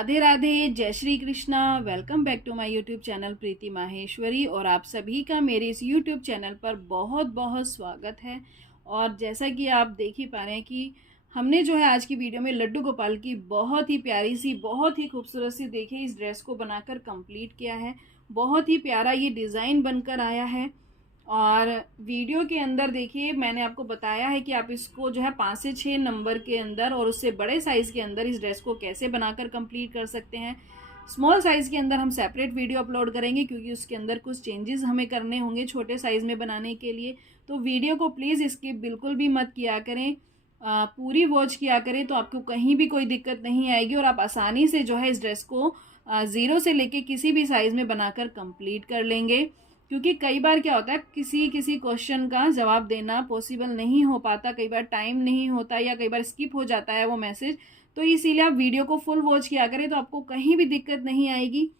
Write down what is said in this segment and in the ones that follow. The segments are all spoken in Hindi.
राधे राधे, जय Shri Krishna. Welcome back to my YouTube channel Preeti Maheshwari. और आप सभी का मेरे इस यूट्यूब चैनल पर बहुत बहुत स्वागत है। और जैसा कि आप देख ही पा रहे हैं कि हमने जो है आज की वीडियो में लड्डू गोपाल की बहुत ही प्यारी सी, बहुत ही खूबसूरत सी देखिए इस ड्रेस को बनाकर कंप्लीट किया है। बहुत ही प्यारा ये डिज़ाइन बनकर आया है। और वीडियो के अंदर देखिए मैंने आपको बताया है कि आप इसको जो है 5 से 6 नंबर के अंदर और उससे बड़े साइज़ के अंदर इस ड्रेस को कैसे बनाकर कंप्लीट कर सकते हैं। स्मॉल साइज़ के अंदर हम सेपरेट वीडियो अपलोड करेंगे क्योंकि उसके अंदर कुछ चेंजेस हमें करने होंगे छोटे साइज़ में बनाने के लिए। तो वीडियो को प्लीज़ स्किप बिल्कुल भी मत किया करें, पूरी वॉच किया करें तो आपको कहीं भी कोई दिक्कत नहीं आएगी और आप आसानी से जो है इस ड्रेस को ज़ीरो से लेके किसी भी साइज़ में बनाकर कंप्लीट कर लेंगे। क्योंकि कई बार क्या होता है किसी किसी क्वेश्चन का जवाब देना पॉसिबल नहीं हो पाता, कई बार टाइम नहीं होता या कई बार स्किप हो जाता है वो मैसेज। तो इसीलिए आप वीडियो को फुल वॉच किया करें तो आपको कहीं भी दिक्कत नहीं आएगी।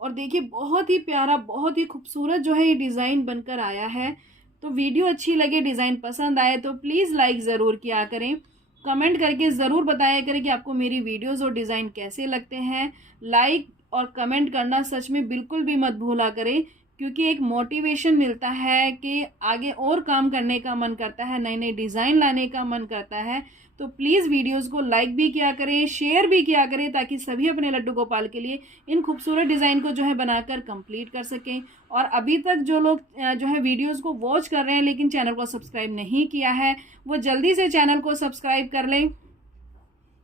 और देखिए बहुत ही प्यारा, बहुत ही खूबसूरत जो है ये डिज़ाइन बनकर आया है। तो वीडियो अच्छी लगे, डिज़ाइन पसंद आए तो प्लीज़ लाइक ज़रूर किया करें। कमेंट करके ज़रूर बताया करें कि आपको मेरी वीडियोज़ और डिज़ाइन कैसे लगते हैं। लाइक और कमेंट करना सच में बिल्कुल भी मत भूला करें क्योंकि एक मोटिवेशन मिलता है कि आगे और काम करने का मन करता है, नए नए डिज़ाइन लाने का मन करता है। तो प्लीज़ वीडियोस को लाइक भी किया करें, शेयर भी किया करें ताकि सभी अपने लड्डू गोपाल के लिए इन खूबसूरत डिज़ाइन को जो है बनाकर कंप्लीट कर सकें। और अभी तक जो लोग जो है वीडियोस को वॉच कर रहे हैं लेकिन चैनल को सब्सक्राइब नहीं किया है वो जल्दी से चैनल को सब्सक्राइब कर लें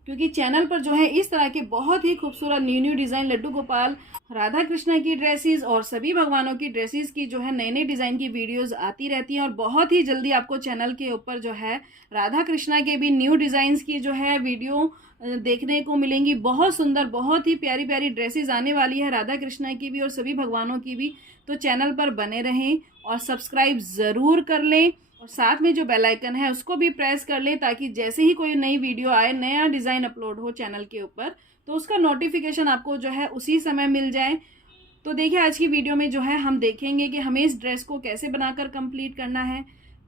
क्योंकि चैनल पर जो है इस तरह के बहुत ही खूबसूरत न्यू डिज़ाइन लड्डू गोपाल, राधा कृष्णा की ड्रेसेस और सभी भगवानों की ड्रेसेस की जो है नए नए डिज़ाइन की वीडियोस आती रहती हैं। और बहुत ही जल्दी आपको चैनल के ऊपर जो है राधा कृष्णा के भी न्यू डिज़ाइंस की जो है वीडियो देखने को मिलेंगी। बहुत सुंदर, बहुत ही प्यारी प्यारी ड्रेसेस आने वाली है राधा कृष्णा की भी और सभी भगवानों की भी। तो चैनल पर बने रहें और सब्सक्राइब ज़रूर कर लें और साथ में जो बेल आइकन है उसको भी प्रेस कर ले ताकि जैसे ही कोई नई वीडियो आए, नया डिज़ाइन अपलोड हो चैनल के ऊपर तो उसका नोटिफिकेशन आपको जो है उसी समय मिल जाए। तो देखिए आज की वीडियो में जो है हम देखेंगे कि हमें इस ड्रेस को कैसे बनाकर कंप्लीट करना है,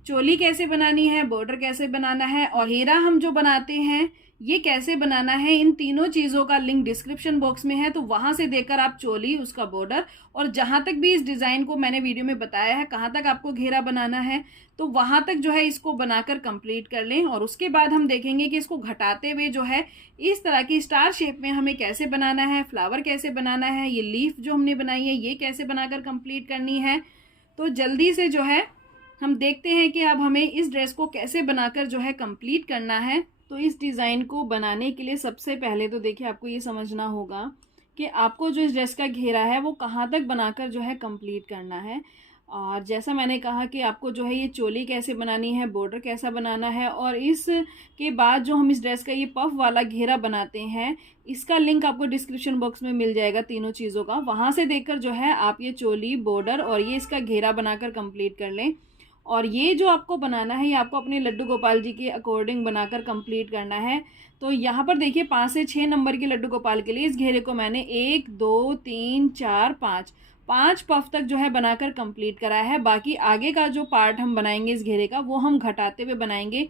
चोली कैसे बनानी है, बॉर्डर कैसे बनाना है और घेरा हम जो बनाते हैं ये कैसे बनाना है। इन तीनों चीज़ों का लिंक डिस्क्रिप्शन बॉक्स में है तो वहां से देखकर आप चोली, उसका बॉर्डर और जहां तक भी इस डिज़ाइन को मैंने वीडियो में बताया है कहां तक आपको घेरा बनाना है तो वहां तक जो है इसको बनाकर कंप्लीट कर लें। और उसके बाद हम देखेंगे कि इसको घटाते हुए जो है इस तरह की स्टार शेप में हमें कैसे बनाना है, फ्लावर कैसे बनाना है, ये लीफ जो हमने बनाई है ये कैसे बनाकर कंप्लीट करनी है। तो जल्दी से जो है हम देखते हैं कि अब हमें इस ड्रेस को कैसे बनाकर जो है कंप्लीट करना है। तो इस डिज़ाइन को बनाने के लिए सबसे पहले तो देखिए आपको ये समझना होगा कि आपको जो इस ड्रेस का घेरा है वो कहाँ तक बनाकर जो है कंप्लीट करना है। और जैसा मैंने कहा कि आपको जो है ये चोली कैसे बनानी है, बॉर्डर कैसा बनाना है और इसके बाद जो हम इस ड्रेस का ये पफ वाला घेरा बनाते हैं इसका लिंक आपको डिस्क्रिप्शन बॉक्स में मिल जाएगा तीनों चीज़ों का। वहाँ से देखकर जो है आप ये चोली, बॉर्डर और ये इसका घेरा बनाकर कंप्लीट कर लें। और ये जो आपको बनाना है ये आपको अपने लड्डू गोपाल जी के अकॉर्डिंग बनाकर कंप्लीट करना है। तो यहाँ पर देखिए 5 से 6 नंबर के लड्डू गोपाल के लिए इस घेरे को मैंने 1 2 3 4 5 पफ तक जो है बनाकर कंप्लीट करा है। बाकी आगे का जो पार्ट हम बनाएंगे इस घेरे का वो हम घटाते हुए बनाएंगे।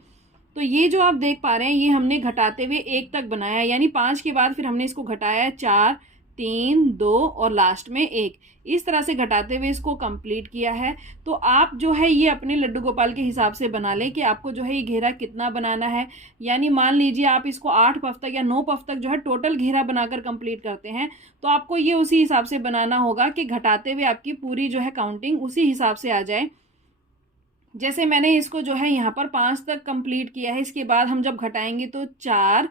तो ये जो आप देख पा रहे हैं ये हमने घटाते हुए 1 तक बनाया है, यानी 5 के बाद फिर हमने इसको घटाया है 4 3 2 और लास्ट में 1, इस तरह से घटाते हुए इसको कंप्लीट किया है। तो आप जो है ये अपने लड्डू गोपाल के हिसाब से बना लें कि आपको जो है ये घेरा कितना बनाना है। यानी मान लीजिए आप इसको 8 पफ तक या 9 पफ तक जो है टोटल घेरा बनाकर कंप्लीट करते हैं तो आपको ये उसी हिसाब से बनाना होगा कि घटाते हुए आपकी पूरी जो है काउंटिंग उसी हिसाब से आ जाए। जैसे मैंने इसको जो है यहाँ पर 5 तक कंप्लीट किया है, इसके बाद हम जब घटाएंगे तो 4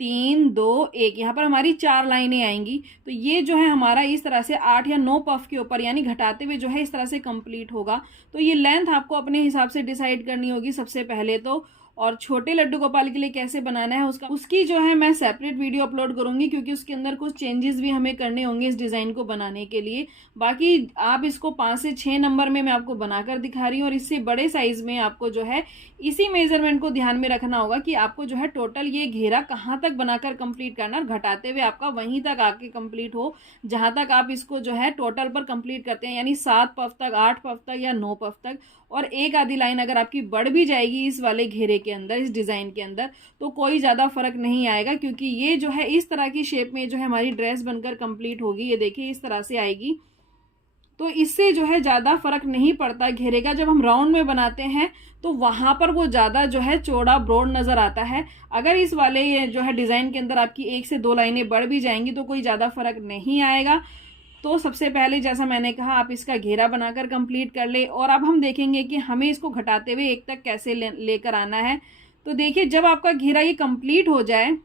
3 2 1, यहाँ पर हमारी 4 लाइनें आएंगी। तो ये जो है हमारा इस तरह से 8 या 9 पफ के ऊपर यानी घटाते हुए जो है इस तरह से कंप्लीट होगा। तो ये लेंथ आपको अपने हिसाब से डिसाइड करनी होगी सबसे पहले तो। और छोटे लड्डू गोपाल के लिए कैसे बनाना है उसकी जो है मैं सेपरेट वीडियो अपलोड करूंगी क्योंकि उसके अंदर कुछ चेंजेस भी हमें करने होंगे इस डिज़ाइन को बनाने के लिए। बाकी आप इसको 5 से 6 नंबर में मैं आपको बनाकर दिखा रही हूँ और इससे बड़े साइज में आपको जो है इसी मेजरमेंट को ध्यान में रखना होगा कि आपको जो है टोटल ये घेरा कहाँ तक बनाकर कंप्लीट करना और घटाते हुए आपका वहीं तक आके कंप्लीट हो जहाँ तक आप इसको जो है टोटल पर कंप्लीट करते हैं, यानी 7 पफ तक, 8 पफ तक या 9 पफ तक। और एक आधी लाइन अगर आपकी बढ़ भी जाएगी इस वाले घेरे के अंदर, इस डिज़ाइन के अंदर, तो कोई ज़्यादा फ़र्क नहीं आएगा, क्योंकि ये जो है इस तरह की शेप में जो है हमारी ड्रेस बनकर कंप्लीट होगी। ये देखिए इस तरह से आएगी, तो इससे जो है ज़्यादा फ़र्क नहीं पड़ता घेरे का। जब हम राउंड में बनाते हैं तो वहाँ पर वो ज़्यादा जो है चौड़ा ब्रॉड नज़र आता है। अगर इस वाले ये जो है डिज़ाइन के अंदर आपकी 1 से 2 लाइनें बढ़ भी जाएंगी तो कोई ज़्यादा फ़र्क नहीं आएगा। तो सबसे पहले जैसा मैंने कहा, आप इसका घेरा बनाकर कंप्लीट कर ले। और अब हम देखेंगे कि हमें इसको घटाते हुए 1 तक कैसे लेकर आना है। तो देखिए जब आपका घेरा ये कंप्लीट हो जाए,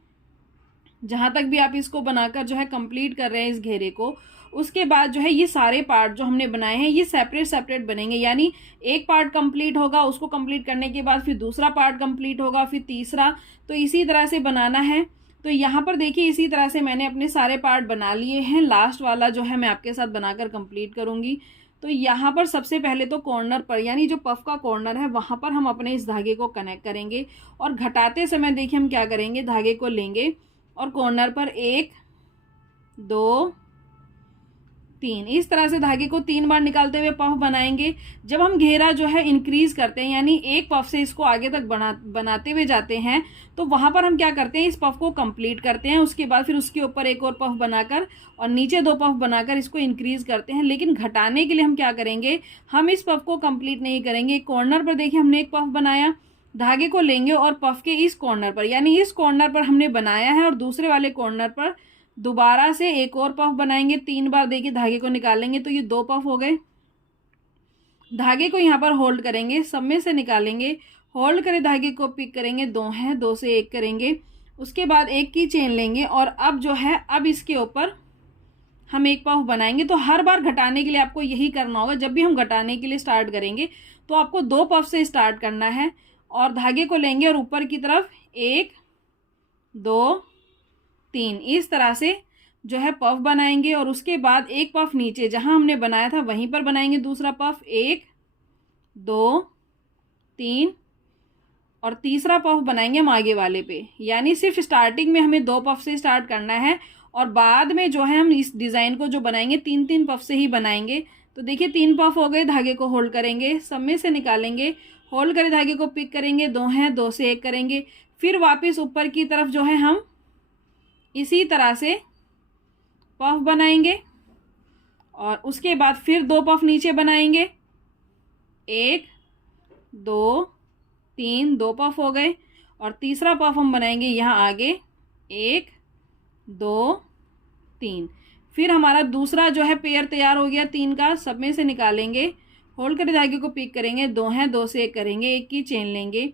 जहाँ तक भी आप इसको बनाकर जो है कंप्लीट कर रहे हैं इस घेरे को, उसके बाद जो है ये सारे पार्ट जो हमने बनाए हैं ये सेपरेट सेपरेट बनेंगे। यानी एक पार्ट कंप्लीट होगा, उसको कंप्लीट करने के बाद फिर दूसरा पार्ट कंप्लीट होगा, फिर तीसरा, तो इसी तरह से बनाना है। तो यहाँ पर देखिए इसी तरह से मैंने अपने सारे पार्ट बना लिए हैं। लास्ट वाला जो है मैं आपके साथ बनाकर कंप्लीट करूँगी। तो यहाँ पर सबसे पहले तो कॉर्नर पर, यानी जो पफ का कॉर्नर है वहाँ पर हम अपने इस धागे को कनेक्ट करेंगे। और घटाते समय देखिए हम क्या करेंगे, धागे को लेंगे और कॉर्नर पर 1 2 3 इस तरह से धागे को 3 बार निकालते हुए पफ बनाएंगे। जब हम घेरा जो है इंक्रीज करते हैं, यानी एक पफ से इसको आगे तक बनाते हुए जाते हैं, तो वहां पर हम क्या करते हैं, इस पफ को कंप्लीट करते हैं। उसके बाद फिर उसके ऊपर एक और पफ बनाकर और नीचे 2 पफ बनाकर इसको इंक्रीज करते हैं। लेकिन घटाने के लिए हम क्या करेंगे, हम इस पफ को कंप्लीट नहीं करेंगे। कॉर्नर पर देखिए हमने एक पफ बनाया, धागे को लेंगे और पफ के इस कॉर्नर पर, यानी इस कॉर्नर पर हमने बनाया है और दूसरे वाले कॉर्नर पर दोबारा से एक और पफ बनाएंगे। 3 बार देखिए धागे को निकालेंगे तो ये 2 पफ हो गए। धागे को यहाँ पर होल्ड करेंगे, सब में से निकालेंगे, होल्ड करें, धागे को पिक करेंगे, 2 हैं, 2 से 1 करेंगे। उसके बाद 1 की चेन लेंगे और अब जो है अब इसके ऊपर हम एक पफ बनाएंगे। तो हर बार घटाने के लिए आपको यही करना होगा। जब भी हम घटाने के लिए स्टार्ट करेंगे तो आपको 2 पफ से स्टार्ट करना है और धागे को लेंगे और ऊपर की तरफ 1 2 3 इस तरह से जो है पफ बनाएंगे। और उसके बाद एक पफ नीचे जहां हमने बनाया था वहीं पर बनाएंगे दूसरा पफ, 1 2 3 और तीसरा पफ बनाएंगे हम आगे वाले पे। यानी सिर्फ स्टार्टिंग में हमें 2 पफ से स्टार्ट करना है और बाद में जो है हम इस डिज़ाइन को जो बनाएंगे 3-3 पफ से ही बनाएंगे। तो देखिए 3 पफ हो गए, धागे को होल्ड करेंगे, सब में से निकालेंगे, होल्ड करें, धागे को पिक करेंगे, 2 हैं, 2 से 1 करेंगे। फिर वापस ऊपर की तरफ जो है हम इसी तरह से पफ बनाएंगे और उसके बाद फिर 2 पफ नीचे बनाएंगे, 1 2 3 2 पफ हो गए। और तीसरा पफ हम बनाएंगे यहाँ आगे, 1 2 3। फिर हमारा दूसरा जो है पेयर तैयार हो गया 3 का, सब में से निकालेंगे, होल्ड करके धागे को पिक करेंगे, 2 हैं, 2 से 1 करेंगे, 1 की चेन लेंगे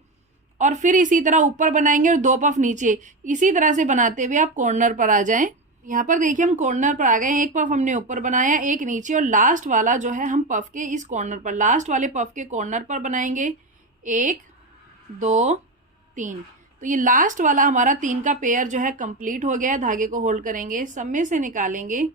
और फिर इसी तरह ऊपर बनाएंगे और 2 पफ नीचे। इसी तरह से बनाते हुए आप कॉर्नर पर आ जाएं। यहाँ पर देखिए हम कॉर्नर पर आ गए, एक पफ हमने ऊपर बनाया, एक नीचे, और लास्ट वाला जो है हम पफ के इस कॉर्नर पर, लास्ट वाले पफ के कॉर्नर पर बनाएंगे, 1 2 3। तो ये लास्ट वाला हमारा 3 का पेयर जो है कंप्लीट हो गया है। धागे को होल्ड करेंगे, सब में से निकालेंगे,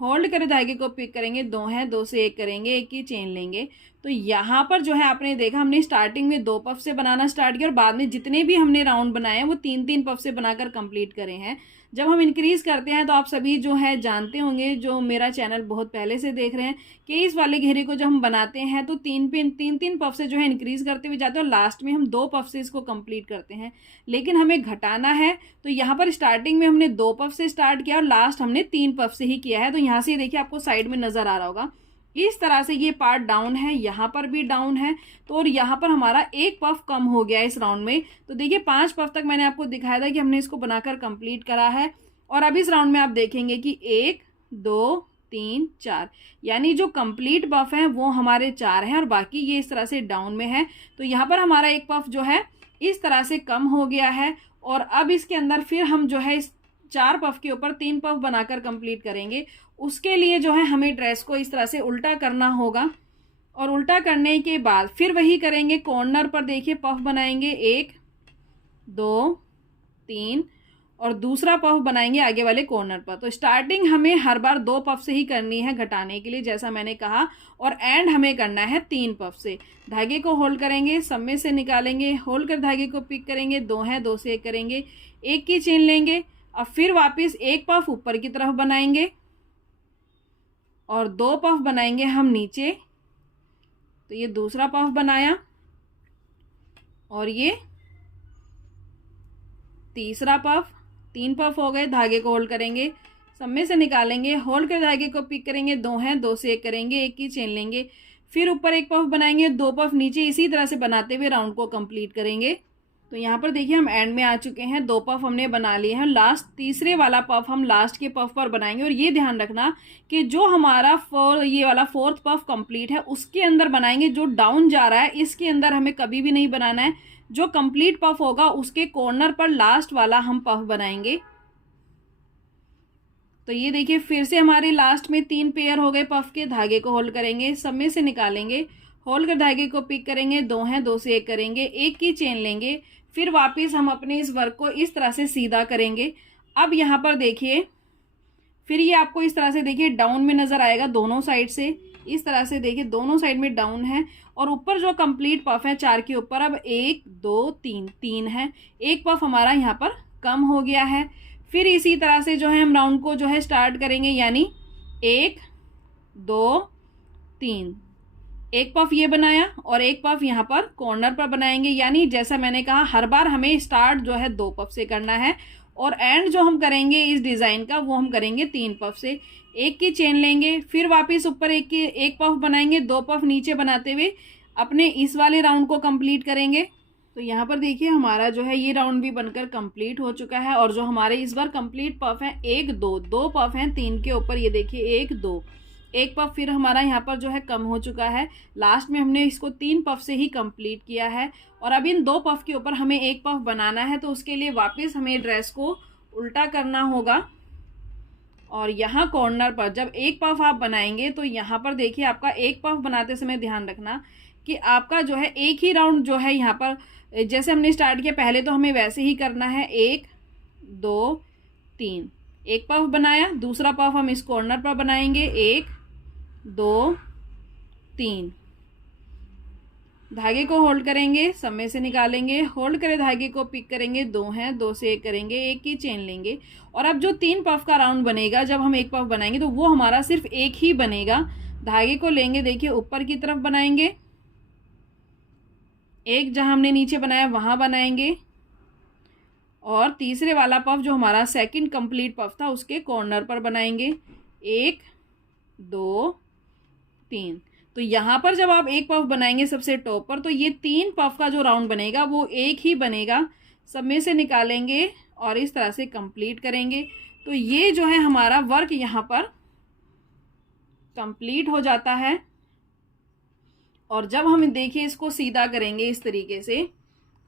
होल्ड करें, धागे को पिक करेंगे, 2 हैं, 2 से 1 करेंगे, 1 की चेन लेंगे। तो यहाँ पर जो है आपने देखा हमने स्टार्टिंग में 2 पफ से बनाना स्टार्ट किया और बाद में जितने भी हमने राउंड बनाए हैं वो 3-3 पफ से बनाकर कंप्लीट करे हैं। जब हम इंक्रीज करते हैं तो आप सभी जो है जानते होंगे, जो मेरा चैनल बहुत पहले से देख रहे हैं, कि इस वाले घेरे को जब हम बनाते हैं तो 3-3 पफ से जो है इंक्रीज करते हुए जाते हैं और लास्ट में हम 2 पफ से इसको कंप्लीट करते हैं। लेकिन हमें घटाना है तो यहाँ पर स्टार्टिंग में हमने 2 पफ से स्टार्ट किया और लास्ट हमने 3 पफ से ही किया है। तो यहाँ से देखिए आपको साइड में नजर आ रहा होगा, इस तरह से ये पार्ट डाउन है, यहाँ पर भी डाउन है। तो और यहाँ पर हमारा 1 पफ कम हो गया इस राउंड में। तो देखिए 5 पफ तक मैंने आपको दिखाया था कि हमने इसको बनाकर कंप्लीट करा है। और अब इस राउंड में आप देखेंगे कि 1 2 3 4, यानी जो कंप्लीट पफ है वो हमारे 4 हैं और बाकी ये इस तरह से डाउन में है। तो यहाँ पर हमारा 1 पफ जो है इस तरह से कम हो गया है। और अब इसके अंदर फिर हम जो है इस 4 पफ के ऊपर 3 पफ बनाकर कंप्लीट करेंगे। उसके लिए जो है हमें ड्रेस को इस तरह से उल्टा करना होगा और उल्टा करने के बाद फिर वही करेंगे, कॉर्नर पर देखिए पफ बनाएंगे, 1 2 3 और दूसरा पफ बनाएंगे आगे वाले कॉर्नर पर। तो स्टार्टिंग हमें हर बार 2 पफ से ही करनी है घटाने के लिए, जैसा मैंने कहा, और एंड हमें करना है 3 पफ से। धागे को होल्ड करेंगे, सब में से निकालेंगे, होल्ड कर धागे को पिक करेंगे, 2 हैं, 2 से 1 करेंगे, 1 की चेन लेंगे। अब फिर वापस 1 पफ ऊपर की तरफ बनाएंगे और 2 पफ बनाएंगे हम नीचे। तो ये दूसरा पफ बनाया और ये तीसरा पफ, 3 पफ हो गए, धागे को होल्ड करेंगे, सब में से निकालेंगे, होल्ड कर धागे को पिक करेंगे, 2 हैं, 2 से 1 करेंगे, 1 की चेन लेंगे, फिर ऊपर 1 पफ बनाएंगे, 2 पफ नीचे, इसी तरह से बनाते हुए राउंड को कंप्लीट करेंगे। तो यहाँ पर देखिए हम एंड में आ चुके हैं, 2 पफ हमने बना लिए हैं। लास्ट तीसरे वाला पफ हम लास्ट के पफ पर बनाएंगे और ये ध्यान रखना कि जो हमारा ये वाला 4th पफ कंप्लीट है उसके अंदर बनाएंगे, जो डाउन जा रहा है इसके अंदर हमें कभी भी नहीं बनाना है। जो कंप्लीट पफ होगा उसके कॉर्नर पर लास्ट वाला हम पफ बनाएंगे। तो ये देखिए फिर से हमारे लास्ट में 3 पेयर हो गए पफ के, धागे को होल्ड करेंगे, सब में से निकालेंगे, होल्ड कर धागे को पिक करेंगे, 2 हैं, 2 से 1 करेंगे, 1 की चेन लेंगे, फिर वापस हम अपने इस वर्क को इस तरह से सीधा करेंगे। अब यहाँ पर देखिए फिर ये आपको इस तरह से देखिए डाउन में नजर आएगा, दोनों साइड से इस तरह से देखिए दोनों साइड में डाउन है और ऊपर जो कंप्लीट पफ है 4 के ऊपर अब 1 2 3 3 है, 1 पफ हमारा यहाँ पर कम हो गया है। फिर इसी तरह से जो है हम राउंड को जो है स्टार्ट करेंगे, यानी 1 2 3, 1 पफ ये बनाया और 1 पफ यहाँ पर कॉर्नर पर बनाएंगे, यानी जैसा मैंने कहा हर बार हमें स्टार्ट जो है 2 पफ से करना है और एंड जो हम करेंगे इस डिज़ाइन का वो हम करेंगे 3 पफ से। 1 की चेन लेंगे, फिर वापस ऊपर 1 पफ बनाएंगे, 2 पफ नीचे बनाते हुए अपने इस वाले राउंड को कंप्लीट करेंगे। तो यहाँ पर देखिए हमारा जो है ये राउंड भी बनकर कंप्लीट हो चुका है और जो हमारे इस बार कंप्लीट पफ है 1 2, 2 पफ हैं 3 के ऊपर, ये देखिए 1 2, 1 पफ फिर हमारा यहाँ पर जो है कम हो चुका है। लास्ट में हमने इसको 3 पफ से ही कंप्लीट किया है और अब इन 2 पफ के ऊपर हमें 1 पफ बनाना है, तो उसके लिए वापस हमें ड्रेस को उल्टा करना होगा और यहाँ कॉर्नर पर जब 1 पफ आप बनाएंगे तो यहाँ पर देखिए आपका 1 पफ बनाते समय ध्यान रखना कि आपका जो है एक ही राउंड जो है यहाँ पर जैसे हमने स्टार्ट किया पहले तो हमें वैसे ही करना है, 1 2 3, 1 पफ बनाया, दूसरा पफ हम इस कॉर्नर पर बनाएंगे, 1 2 3, धागे को होल्ड करेंगे, सब में से निकालेंगे, होल्ड करे धागे को पिक करेंगे, 2 हैं, 2 से 1 करेंगे, 1 की चेन लेंगे और अब जो 3 पफ का राउंड बनेगा जब हम 1 पफ बनाएंगे तो वो हमारा सिर्फ 1 ही बनेगा। धागे को लेंगे, देखिए ऊपर की तरफ बनाएंगे, 1 जहां हमने नीचे बनाया वहां बनाएंगे और तीसरे वाला पफ जो हमारा सेकंड कंप्लीट पफ था उसके कॉर्नर पर बनाएंगे, 1 2 3। तो यहाँ पर जब आप 1 पफ बनाएंगे सबसे टॉप पर तो ये 3 पफ का जो राउंड बनेगा वो 1 ही बनेगा, सब में से निकालेंगे और इस तरह से कंप्लीट करेंगे। तो ये जो है हमारा वर्क यहाँ पर कंप्लीट हो जाता है और जब हम देखिए इसको सीधा करेंगे इस तरीके से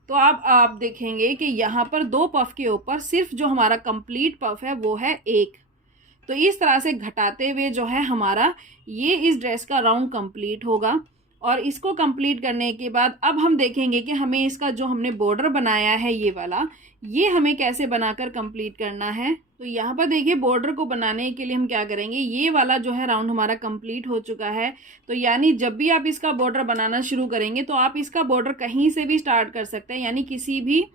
तो आप देखेंगे कि यहाँ पर 2 पफ के ऊपर सिर्फ जो हमारा कंप्लीट पफ है वो है 1। तो इस तरह से घटाते हुए जो है हमारा ये इस ड्रेस का राउंड कंप्लीट होगा और इसको कंप्लीट करने के बाद अब हम देखेंगे कि हमें इसका जो हमने बॉर्डर बनाया है ये वाला, ये हमें कैसे बनाकर कंप्लीट करना है। तो यहाँ पर देखिए बॉर्डर को बनाने के लिए हम क्या करेंगे, ये वाला जो है राउंड हमारा कंप्लीट हो चुका है। तो यानी जब भी आप इसका बॉर्डर बनाना शुरू करेंगे तो आप इसका बॉर्डर कहीं से भी स्टार्ट कर सकते हैं, यानी किसी भी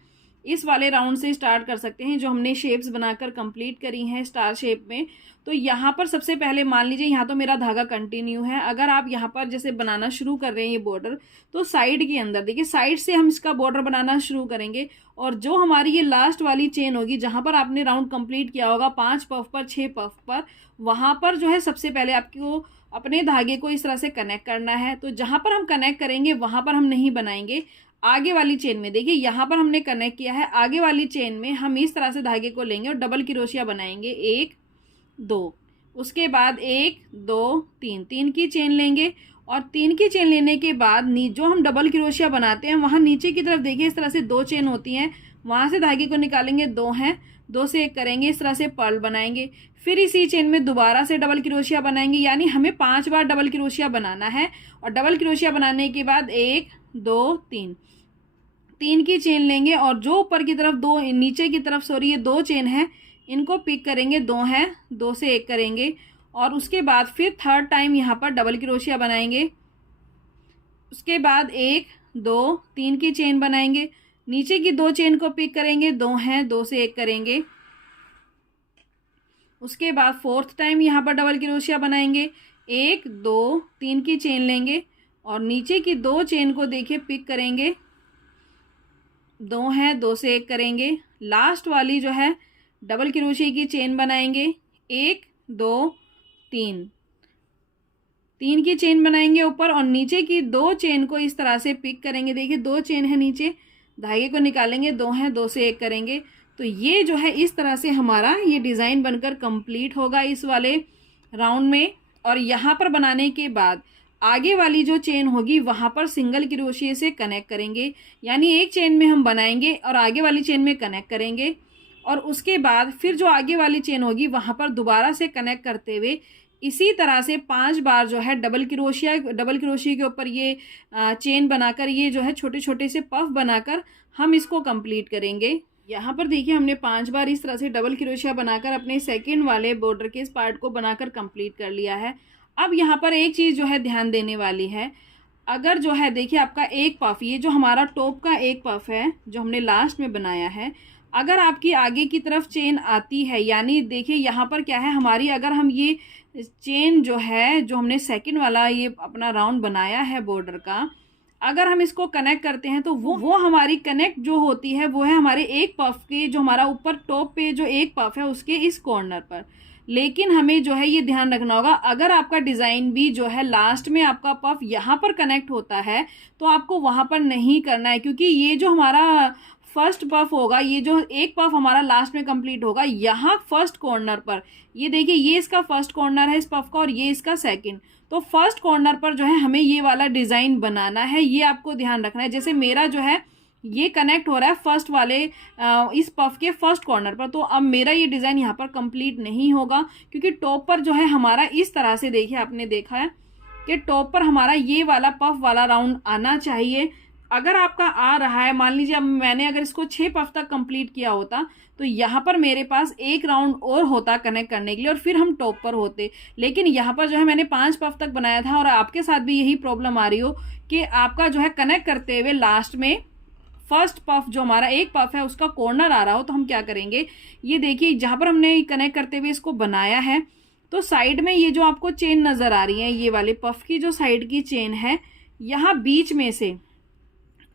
इस वाले राउंड से स्टार्ट कर सकते हैं जो हमने शेप्स बनाकर कंप्लीट करी हैं स्टार शेप में। तो यहाँ पर सबसे पहले मान लीजिए यहाँ तो मेरा धागा कंटिन्यू है, अगर आप यहाँ पर जैसे बनाना शुरू कर रहे हैं ये बॉर्डर तो साइड के अंदर देखिए साइड से हम इसका बॉर्डर बनाना शुरू करेंगे और जो हमारी ये लास्ट वाली चेन होगी जहाँ पर आपने राउंड कंप्लीट किया होगा 5 पफ पर 6 पफ पर, वहाँ पर जो है सबसे पहले आपको अपने धागे को इस तरह से कनेक्ट करना है। तो जहाँ पर हम कनेक्ट करेंगे वहाँ पर हम नहीं बनाएंगे, आगे वाली चेन में देखिए यहाँ पर हमने कनेक्ट किया है, आगे वाली चेन में हम इस तरह से धागे को लेंगे और डबल क्रोशिया बनाएंगे, 1 2, उसके बाद 1 2 3, 3 की चेन लेंगे और 3 की चेन लेने के बाद जो हम डबल क्रोशिया बनाते हैं वहाँ नीचे की तरफ देखिए इस तरह से 2 चेन होती हैं, वहाँ से धागे को निकालेंगे, 2 हैं, 2 से 1 करेंगे, इस तरह से पर्ल बनाएंगे, फिर इसी चेन में दोबारा से डबल क्रोशिया बनाएंगे, यानी हमें 5 बार डबल क्रोशिया बनाना है और डबल क्रोशिया बनाने के बाद 1 2 3, 3 की चेन लेंगे और जो ऊपर की तरफ नीचे की तरफ ये 2 चेन है इनको पिक करेंगे, 2 हैं, 2 से 1 करेंगे और उसके बाद फिर थर्ड टाइम यहाँ पर डबल क्रोशिया बनाएंगे, उसके बाद 1 2 3 की चेन बनाएंगे, नीचे की 2 चेन को पिक करेंगे, 2 हैं, 2 से 1 करेंगे, उसके बाद फोर्थ टाइम यहाँ पर डबल क्रोशिया बनाएंगे, 1 2 3 की चेन लेंगे और नीचे की 2 चेन को देखिए पिक करेंगे, 2 हैं, 2 से 1 करेंगे, लास्ट वाली जो है डबल क्रोशिया की चेन बनाएंगे, 1 2 3, 3 की चेन बनाएंगे ऊपर, और नीचे की 2 चेन को इस तरह से पिक करेंगे। देखिए 2 चेन है नीचे, धागे को निकालेंगे, 2 हैं, 2 से 1 करेंगे। तो ये जो है इस तरह से हमारा ये डिज़ाइन बनकर कंप्लीट होगा इस वाले राउंड में। और यहाँ पर बनाने के बाद आगे वाली जो चेन होगी वहाँ पर सिंगल क्रोशिया से कनेक्ट करेंगे, यानी एक चेन में हम बनाएंगे और आगे वाली चेन में कनेक्ट करेंगे, और उसके बाद फिर जो आगे वाली चेन होगी वहाँ पर दोबारा से कनेक्ट करते हुए इसी तरह से 5 बार जो है डबल क्रोशिया के ऊपर ये चेन बनाकर, ये जो है छोटे छोटे से पफ बनाकर हम इसको कंप्लीट करेंगे। यहाँ पर देखिए हमने 5 बार इस तरह से डबल क्रोशिया बनाकर अपने सेकंड वाले बॉर्डर के इस पार्ट को बनाकर कंप्लीट कर लिया है। अब यहाँ पर एक चीज़ जो है ध्यान देने वाली है, अगर जो है देखिए आपका एक पफ, ये जो हमारा टॉप का एक पफ है जो हमने लास्ट में बनाया है, अगर आपकी आगे की तरफ चेन आती है, यानी देखिए यहाँ पर क्या है हमारी, अगर हम ये चेन जो है जो हमने सेकंड वाला ये अपना राउंड बनाया है बॉर्डर का, अगर हम इसको कनेक्ट करते हैं तो वो हमारी कनेक्ट जो होती है वो है हमारे एक पफ के, जो हमारा ऊपर टॉप पे जो एक पफ है उसके इस कॉर्नर पर। लेकिन हमें जो है ये ध्यान रखना होगा, अगर आपका डिज़ाइन भी जो है लास्ट में आपका पफ यहाँ पर कनेक्ट होता है तो आपको वहाँ पर नहीं करना है, क्योंकि ये जो हमारा फर्स्ट पफ होगा, ये जो एक पफ हमारा लास्ट में कंप्लीट होगा यहाँ फर्स्ट कॉर्नर पर, ये देखिए ये इसका फर्स्ट कॉर्नर है इस पफ का और ये इसका सेकंड, तो फर्स्ट कॉर्नर पर जो है हमें ये वाला डिज़ाइन बनाना है, ये आपको ध्यान रखना है। जैसे मेरा जो है ये कनेक्ट हो रहा है फर्स्ट वाले इस पफ के फर्स्ट कॉर्नर पर, तो अब मेरा ये डिज़ाइन यहाँ पर कंप्लीट नहीं होगा, क्योंकि टॉप पर जो है हमारा इस तरह से, देखिए आपने देखा है कि टॉप पर हमारा ये वाला पफ वाला राउंड आना चाहिए। अगर आपका आ रहा है, मान लीजिए अब मैंने अगर इसको 6 पफ तक कंप्लीट किया होता तो यहाँ पर मेरे पास एक राउंड और होता कनेक्ट करने के लिए और फिर हम टॉप पर होते, लेकिन यहाँ पर जो है मैंने 5 पफ तक बनाया था। और आपके साथ भी यही प्रॉब्लम आ रही हो कि आपका जो है कनेक्ट करते हुए लास्ट में फर्स्ट पफ जो हमारा एक पफ है उसका कॉर्नर आ रहा हो, तो हम क्या करेंगे, ये देखिए जहाँ पर हमने कनेक्ट करते हुए इसको बनाया है तो साइड में ये जो आपको चेन नज़र आ रही है, ये वाले पफ की जो साइड की चेन है, यहाँ बीच में से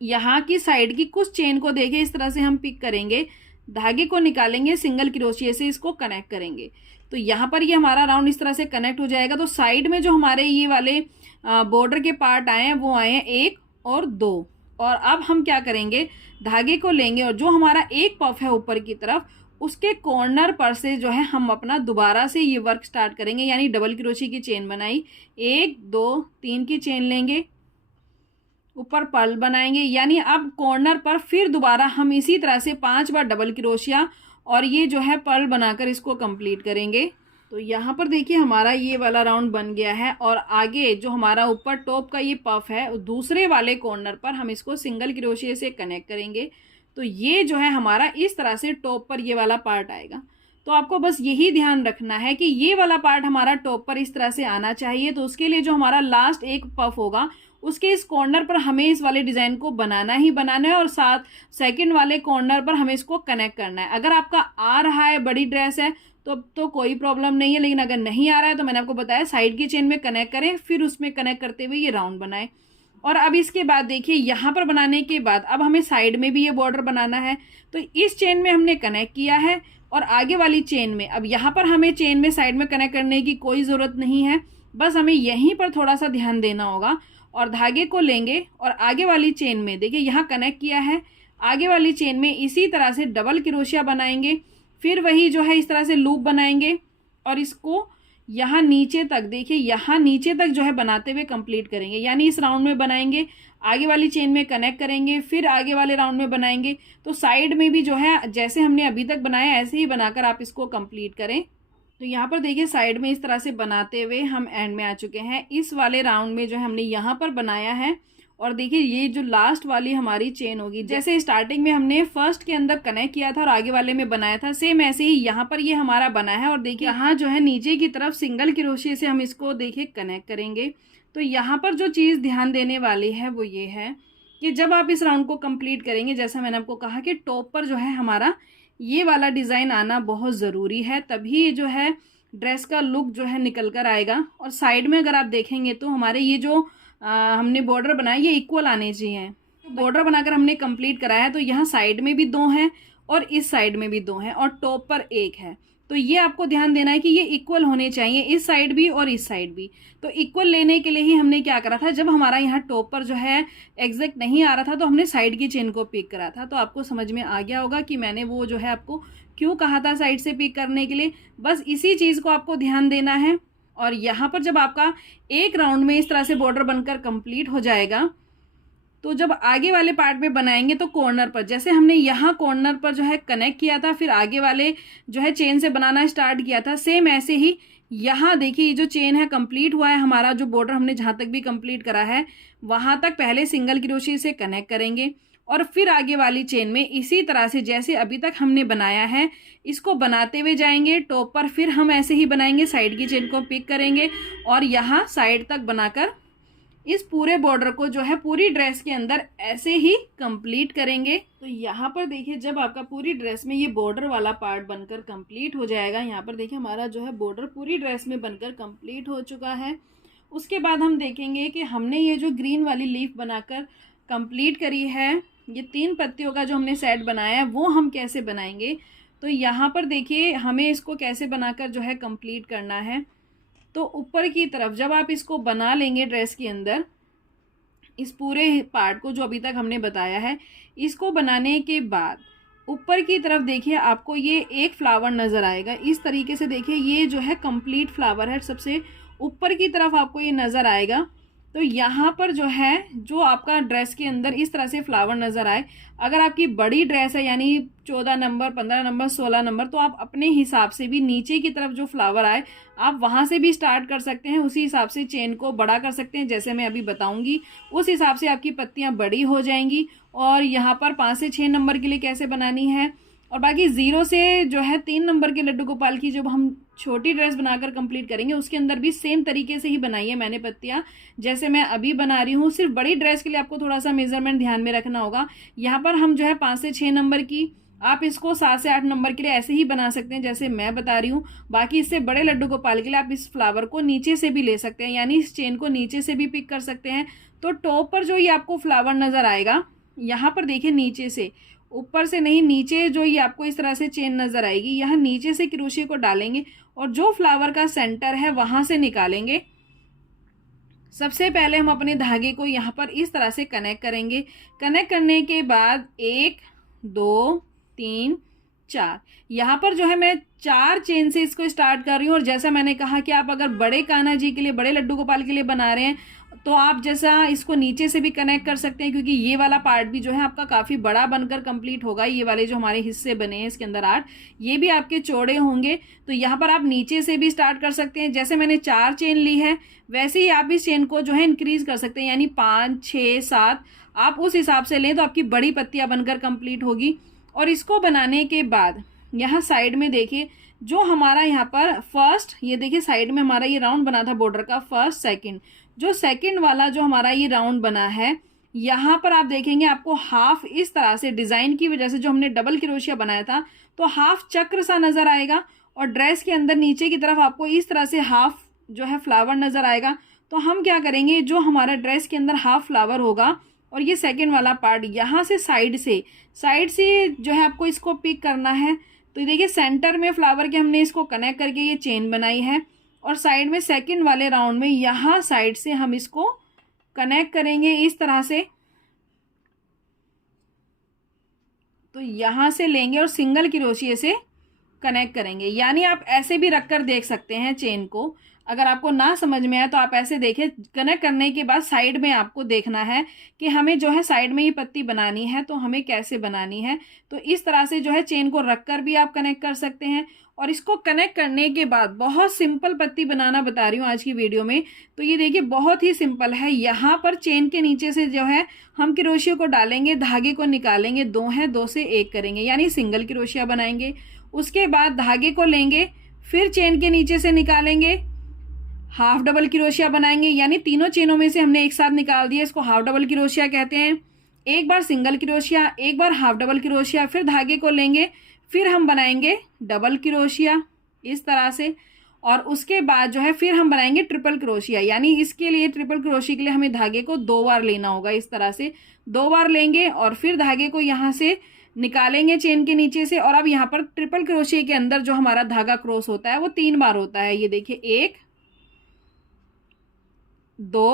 यहाँ की साइड की कुछ चेन को देखिए इस तरह से हम पिक करेंगे, धागे को निकालेंगे, सिंगल क्रोशिया से इसको कनेक्ट करेंगे, तो यहाँ पर ये हमारा राउंड इस तरह से कनेक्ट हो जाएगा। तो साइड में जो हमारे ये वाले बॉर्डर के पार्ट आए हैं वो आए हैं 1 और 2, और अब हम क्या करेंगे, धागे को लेंगे और जो हमारा एक पफ है ऊपर की तरफ उसके कॉर्नर पर से जो है हम अपना दोबारा से ये वर्क स्टार्ट करेंगे, यानी डबल क्रोशिया की चेन बनाई, 1 2 3 की चेन लेंगे, ऊपर पर्ल बनाएंगे, यानी अब कॉर्नर पर फिर दोबारा हम इसी तरह से 5 बार डबल क्रोशिया और ये जो है पर्ल बनाकर इसको कंप्लीट करेंगे। तो यहाँ पर देखिए हमारा ये वाला राउंड बन गया है, और आगे जो हमारा ऊपर टॉप का ये पफ है दूसरे वाले कॉर्नर पर हम इसको सिंगल क्रोशिया से कनेक्ट करेंगे, तो ये जो है हमारा इस तरह से टॉप पर ये वाला पार्ट आएगा। तो आपको बस यही ध्यान रखना है कि ये वाला पार्ट हमारा टॉप पर इस तरह से आना चाहिए। तो उसके लिए जो हमारा लास्ट एक पफ होगा उसके इस कॉर्नर पर हमें इस वाले डिज़ाइन को बनाना ही बनाना है, और साथ सेकंड वाले कॉर्नर पर हमें इसको कनेक्ट करना है। अगर आपका आ रहा है, बड़ी ड्रेस है तो कोई प्रॉब्लम नहीं है, लेकिन अगर नहीं आ रहा है तो मैंने आपको बताया साइड की चेन में कनेक्ट करें, फिर उसमें कनेक्ट करते हुए ये राउंड बनाएं। और अब इसके बाद देखिए यहाँ पर बनाने के बाद अब हमें साइड में भी ये बॉर्डर बनाना है, तो इस चेन में हमने कनेक्ट किया है और आगे वाली चेन में, अब यहाँ पर हमें चेन में साइड में कनेक्ट करने की कोई ज़रूरत नहीं है, बस हमें यहीं पर थोड़ा सा ध्यान देना होगा। और धागे को लेंगे और आगे वाली चेन में देखिए यहाँ कनेक्ट किया है, आगे वाली चेन में इसी तरह से डबल क्रोशिया बनाएंगे, फिर वही जो है इस तरह से लूप बनाएंगे और इसको यहाँ नीचे तक, देखिए यहाँ नीचे तक जो है बनाते हुए कंप्लीट करेंगे, यानी इस राउंड में बनाएंगे, आगे वाली चेन में कनेक्ट करेंगे, फिर आगे वाले राउंड में बनाएंगे। तो साइड में भी जो है जैसे हमने अभी तक बनाया ऐसे ही बनाकर आप इसको कंप्लीट करें। तो यहाँ पर देखिए साइड में इस तरह से बनाते हुए हम एंड में आ चुके हैं। इस वाले राउंड में जो हमने यहाँ पर बनाया है, और देखिए ये जो लास्ट वाली हमारी चेन होगी, जैसे स्टार्टिंग में हमने फर्स्ट के अंदर कनेक्ट किया था और आगे वाले में बनाया था, सेम ऐसे ही यहाँ पर ये हमारा बना है। और देखिए यहाँ जो है नीचे की तरफ सिंगल क्रोशिया से हम इसको देखिए कनेक्ट करेंगे। तो यहाँ पर जो चीज़ ध्यान देने वाली है वो ये है कि जब आप इस राउंड को कंप्लीट करेंगे, जैसा मैंने आपको कहा कि टॉप पर जो है हमारा ये वाला डिज़ाइन आना बहुत ज़रूरी है, तभी जो है ड्रेस का लुक जो है निकल कर आएगा। और साइड में अगर आप देखेंगे तो हमारे ये जो हमने बॉर्डर बनाया ये इक्वल आने चाहिए। बॉर्डर बनाकर हमने कंप्लीट कराया है, तो यहाँ साइड में भी 2 हैं और इस साइड में भी 2 हैं और टॉप पर 1 है। तो ये आपको ध्यान देना है कि ये इक्वल होने चाहिए, इस साइड भी और इस साइड भी। तो इक्वल लेने के लिए ही हमने क्या करा था, जब हमारा यहाँ टॉप पर जो है एग्जैक्ट नहीं आ रहा था तो हमने साइड की चेन को पिक करा था। तो आपको समझ में आ गया होगा कि मैंने वो जो है आपको क्यों कहा था साइड से पिक करने के लिए। बस इसी चीज़ को आपको ध्यान देना है। और यहाँ पर जब आपका एक राउंड में इस तरह से बॉर्डर बनकर कंप्लीट हो जाएगा, तो जब आगे वाले पार्ट में बनाएंगे तो कॉर्नर पर, जैसे हमने यहाँ कॉर्नर पर जो है कनेक्ट किया था, फिर आगे वाले जो है चेन से बनाना स्टार्ट किया था, सेम ऐसे ही यहाँ देखिए ये जो चेन है कंप्लीट हुआ है हमारा। जो बॉर्डर हमने जहाँ तक भी कंप्लीट करा है वहाँ तक पहले सिंगल क्रोशिया से कनेक्ट करेंगे और फिर आगे वाली चेन में इसी तरह से जैसे अभी तक हमने बनाया है इसको बनाते हुए जाएंगे। टॉप पर फिर हम ऐसे ही बनाएंगे, साइड की चेन को पिक करेंगे और यहाँ साइड तक बनाकर इस पूरे बॉर्डर को जो है पूरी ड्रेस के अंदर ऐसे ही कंप्लीट करेंगे। तो यहाँ पर देखिए जब आपका पूरी ड्रेस में ये बॉर्डर वाला पार्ट बनकर कंप्लीट हो जाएगा, यहाँ पर देखिए हमारा जो है बॉर्डर पूरी ड्रेस में बनकर कंप्लीट हो चुका है। उसके बाद हम देखेंगे कि हमने ये जो ग्रीन वाली लीफ बनाकर कंप्लीट करी है, ये 3 पत्तियों का जो हमने सेट बनाया है वो हम कैसे बनाएंगे। तो यहाँ पर देखिए हमें इसको कैसे बनाकर जो है कंप्लीट करना है। तो ऊपर की तरफ जब आप इसको बना लेंगे ड्रेस के अंदर, इस पूरे पार्ट को जो अभी तक हमने बताया है, इसको बनाने के बाद ऊपर की तरफ देखिए आपको ये एक फ्लावर नज़र आएगा। इस तरीके से देखिए ये जो है कंप्लीट फ्लावर है, सबसे ऊपर की तरफ आपको ये नज़र आएगा। तो यहाँ पर जो है जो आपका ड्रेस के अंदर इस तरह से फ्लावर नज़र आए, अगर आपकी बड़ी ड्रेस है यानी 14 नंबर, 15 नंबर, 16 नंबर, तो आप अपने हिसाब से भी नीचे की तरफ जो फ्लावर आए आप वहाँ से भी स्टार्ट कर सकते हैं। उसी हिसाब से चेन को बड़ा कर सकते हैं, जैसे मैं अभी बताऊंगी उस हिसाब से आपकी पत्तियाँ बड़ी हो जाएंगी। और यहाँ पर 5 से 6 नंबर के लिए कैसे बनानी है, और बाकी 0 से जो है 3 नंबर के लड्डू गोपाल की जब हम छोटी ड्रेस बनाकर कंप्लीट करेंगे उसके अंदर भी सेम तरीके से ही बनाई है मैंने पत्तियाँ, जैसे मैं अभी बना रही हूँ। सिर्फ बड़ी ड्रेस के लिए आपको थोड़ा सा मेजरमेंट ध्यान में रखना होगा। यहाँ पर हम जो है 5 से 6 नंबर की, आप इसको 7 से 8 नंबर के लिए ऐसे ही बना सकते हैं जैसे मैं बता रही हूँ। बाकी इससे बड़े लड्डू गोपाल के लिए आप इस फ्लावर को नीचे से भी ले सकते हैं, यानी इस चेन को नीचे से भी पिक कर सकते हैं। तो टॉप पर जो ये आपको फ्लावर नज़र आएगा, यहाँ पर देखिए नीचे से, ऊपर से नहीं, नीचे जो ये आपको इस तरह से चेन नज़र आएगी, यहाँ नीचे से क्रोशिया को डालेंगे और जो फ्लावर का सेंटर है वहाँ से निकालेंगे। सबसे पहले हम अपने धागे को यहाँ पर इस तरह से कनेक्ट करेंगे। कनेक्ट करने के बाद 1 2 3 4, यहाँ पर जो है मैं 4 चेन से इसको स्टार्ट कर रही हूँ। और जैसा मैंने कहा कि आप अगर बड़े कान्हा जी के लिए, बड़े लड्डू गोपाल के लिए बना रहे हैं तो आप जैसा इसको नीचे से भी कनेक्ट कर सकते हैं, क्योंकि ये वाला पार्ट भी जो है आपका काफ़ी बड़ा बनकर कंप्लीट होगा। ये वाले जो हमारे हिस्से बने हैं इसके अंदर 8, ये भी आपके चौड़े होंगे। तो यहाँ पर आप नीचे से भी स्टार्ट कर सकते हैं। जैसे मैंने 4 चेन ली है वैसे ही आप इस चेन को जो है इंक्रीज कर सकते हैं, यानी 5 6 7 आप उस हिसाब से लें तो आपकी बड़ी पत्तियाँ बनकर कंप्लीट होगी। और इसको बनाने के बाद यहाँ साइड में देखिए जो हमारा यहाँ पर फर्स्ट, ये देखिए साइड में हमारा ये राउंड बना था बॉर्डर का, फर्स्ट सेकंड, जो सेकंड वाला जो हमारा ये राउंड बना है, यहाँ पर आप देखेंगे आपको हाफ इस तरह से डिज़ाइन की वजह से जो हमने डबल क्रोशिया बनाया था तो हाफ चक्र सा नज़र आएगा। और ड्रेस के अंदर नीचे की तरफ आपको इस तरह से हाफ जो है फ्लावर नज़र आएगा। तो हम क्या करेंगे, जो हमारा ड्रेस के अंदर हाफ फ्लावर होगा और ये सेकंड वाला पार्ट यहाँ से साइड से जो है आपको इसको पिक करना है। तो देखिए सेंटर में फ्लावर के हमने इसको कनेक्ट करके ये चेन बनाई है और साइड में सेकंड वाले राउंड में यहाँ साइड से हम इसको कनेक्ट करेंगे इस तरह से। तो यहाँ से लेंगे और सिंगल क्रोशिया से कनेक्ट करेंगे, यानी आप ऐसे भी रखकर देख सकते हैं चेन को। अगर आपको ना समझ में आए तो आप ऐसे देखें। कनेक्ट करने के बाद साइड में आपको देखना है कि हमें जो है साइड में ये पत्ती बनानी है तो हमें कैसे बनानी है। तो इस तरह से जो है चेन को रखकर भी आप कनेक्ट कर सकते हैं। और इसको कनेक्ट करने के बाद बहुत सिंपल पत्ती बनाना बता रही हूँ आज की वीडियो में। तो ये देखिए बहुत ही सिंपल है। यहाँ पर चेन के नीचे से जो है हम क्रोशिया को डालेंगे, धागे को निकालेंगे, 2 है 2 से 1 करेंगे, यानी सिंगल क्रोशिया बनाएंगे। उसके बाद धागे को लेंगे, फिर चेन के नीचे से निकालेंगे, हाफ डबल क्रोशिया बनाएंगे, यानी तीनों चेनों में से हमने एक साथ निकाल दिया, इसको हाफ डबल क्रोशिया कहते हैं। एक बार सिंगल क्रोशिया, एक बार हाफ डबल क्रोशिया, फिर धागे को लेंगे, फिर हम बनाएंगे डबल क्रोशिया इस तरह से। और उसके बाद जो है फिर हम बनाएंगे ट्रिपल क्रोशिया, यानी इसके लिए ट्रिपल क्रोशिया के लिए हमें धागे को 2 बार लेना होगा। इस तरह से 2 बार लेंगे और फिर धागे को यहाँ से निकालेंगे चेन के नीचे से। और अब यहाँ पर ट्रिपल क्रोशिया के अंदर जो हमारा धागा क्रॉस होता है वो 3 बार होता है। ये देखिए 1 2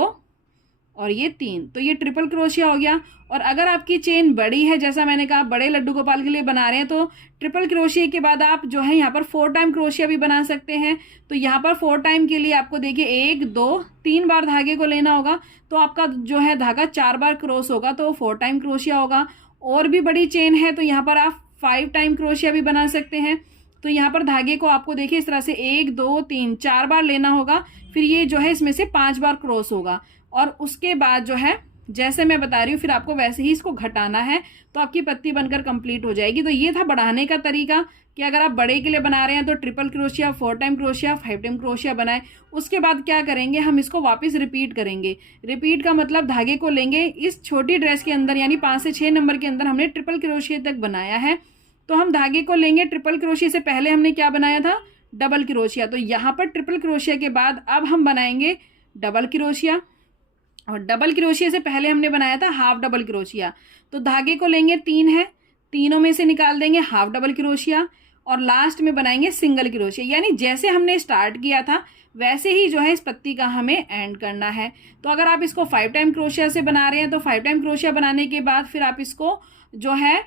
और ये 3, तो ये ट्रिपल क्रोशिया हो गया। और अगर आपकी चेन बड़ी है, जैसा मैंने कहा बड़े लड्डू गोपाल के लिए बना रहे हैं, तो ट्रिपल क्रोशिया के बाद आप जो है यहाँ पर 4 टाइम क्रोशिया भी बना सकते हैं। तो यहाँ पर 4 टाइम के लिए आपको देखिए 1 2 3 बार धागे को लेना होगा, तो आपका जो है धागा 4 बार क्रॉस होगा, तो 4 टाइम क्रोशिया होगा। और भी बड़ी चेन है तो यहाँ पर आप 5 टाइम क्रोशिया भी बना सकते हैं। तो यहाँ पर धागे को आपको देखिए इस तरह से 1 2 3 4 बार लेना होगा, फिर ये जो है इसमें से 5 बार क्रॉस होगा। और उसके बाद जो है जैसे मैं बता रही हूँ फिर आपको वैसे ही इसको घटाना है, तो आपकी पत्ती बनकर कंप्लीट हो जाएगी। तो ये था बढ़ाने का तरीका कि अगर आप बड़े के लिए बना रहे हैं तो triple crochet, 4 time crochet, 5 time crochet बनाए। उसके बाद क्या करेंगे, हम इसको वापस रिपीट करेंगे। रिपीट का मतलब धागे को लेंगे, इस छोटी ड्रेस के अंदर यानी 5 से 6 नंबर के अंदर हमने ट्रिपल क्रोशिया तक बनाया है, तो हम धागे को लेंगे। ट्रिपल क्रोशिया से पहले हमने क्या बनाया था, डबल क्रोशिया। तो यहाँ पर ट्रिपल क्रोशिया के बाद अब हम बनाएंगे डबल क्रोशिया, और डबल क्रोशिया से पहले हमने बनाया था हाफ डबल क्रोशिया। तो धागे को लेंगे, 3 है, तीनों में से निकाल देंगे हाफ डबल क्रोशिया, और लास्ट में बनाएंगे सिंगल क्रोशिया। यानी जैसे हमने स्टार्ट किया था वैसे ही जो है इस पत्ती का हमें एंड करना है। तो अगर आप इसको 5 टाइम क्रोशिया से बना रहे हैं तो 5 टाइम क्रोशिया बनाने के बाद फिर आप इसको जो है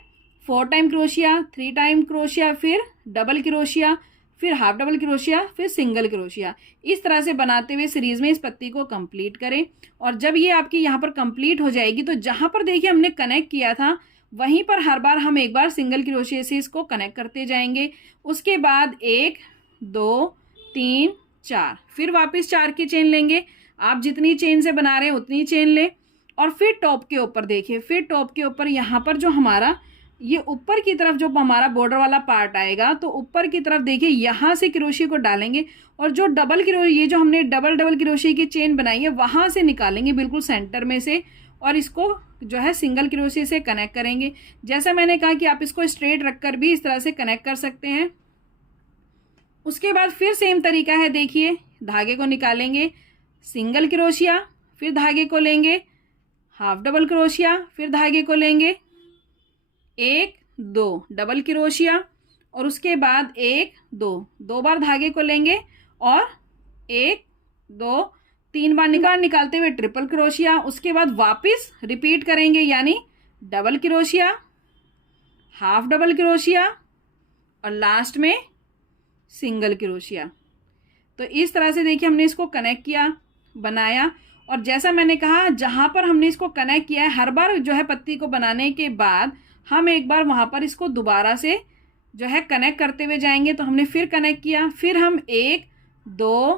4 टाइम क्रोशिया, 3 टाइम क्रोशिया, फिर डबल क्रोशिया, फिर हाफ डबल क्रोशिया, फिर सिंगल क्रोशिया, इस तरह से बनाते हुए सीरीज में इस पत्ती को कंप्लीट करें। और जब ये आपकी यहाँ पर कंप्लीट हो जाएगी तो जहाँ पर देखिए हमने कनेक्ट किया था वहीं पर हर बार हम एक बार सिंगल क्रोशिया से इसको कनेक्ट करते जाएंगे। उसके बाद 1 2 3 4, फिर वापस 4 की चेन लेंगे। आप जितनी चेन से बना रहे हैं उतनी चेन लें, और फिर टॉप के ऊपर देखिए, फिर टॉप के ऊपर यहाँ पर जो हमारा ये ऊपर की तरफ जो हमारा बॉर्डर वाला पार्ट आएगा, तो ऊपर की तरफ देखिए यहाँ से क्रोशिया को डालेंगे, और जो डबल क्रोशिया, ये जो हमने डबल क्रोशिया की चेन बनाई है वहाँ से निकालेंगे बिल्कुल सेंटर में से, और इसको जो है सिंगल क्रोशिया से कनेक्ट करेंगे। जैसा मैंने कहा कि आप इसको स्ट्रेट रखकर भी इस तरह से कनेक्ट कर सकते हैं। उसके बाद फिर सेम तरीका है, देखिए धागे को निकालेंगे, सिंगल क्रोशिया, फिर धागे को लेंगे, हाफ डबल क्रोशिया, फिर धागे को लेंगे, 1 2 डबल क्रोशिया, और उसके बाद 1 2 बार धागे को लेंगे, और 1 2 3 बार निकालते हुए ट्रिपल क्रोशिया। उसके बाद वापस रिपीट करेंगे, यानी double crochet, half double crochet, और लास्ट में सिंगल क्रोशिया। तो इस तरह से देखिए हमने इसको कनेक्ट किया, बनाया। और जैसा मैंने कहा जहाँ पर हमने इसको कनेक्ट किया है, हर बार जो है पत्ती को बनाने के बाद हम एक बार वहाँ पर इसको दोबारा से जो है कनेक्ट करते हुए जाएंगे। तो हमने फिर कनेक्ट किया, फिर हम 1 2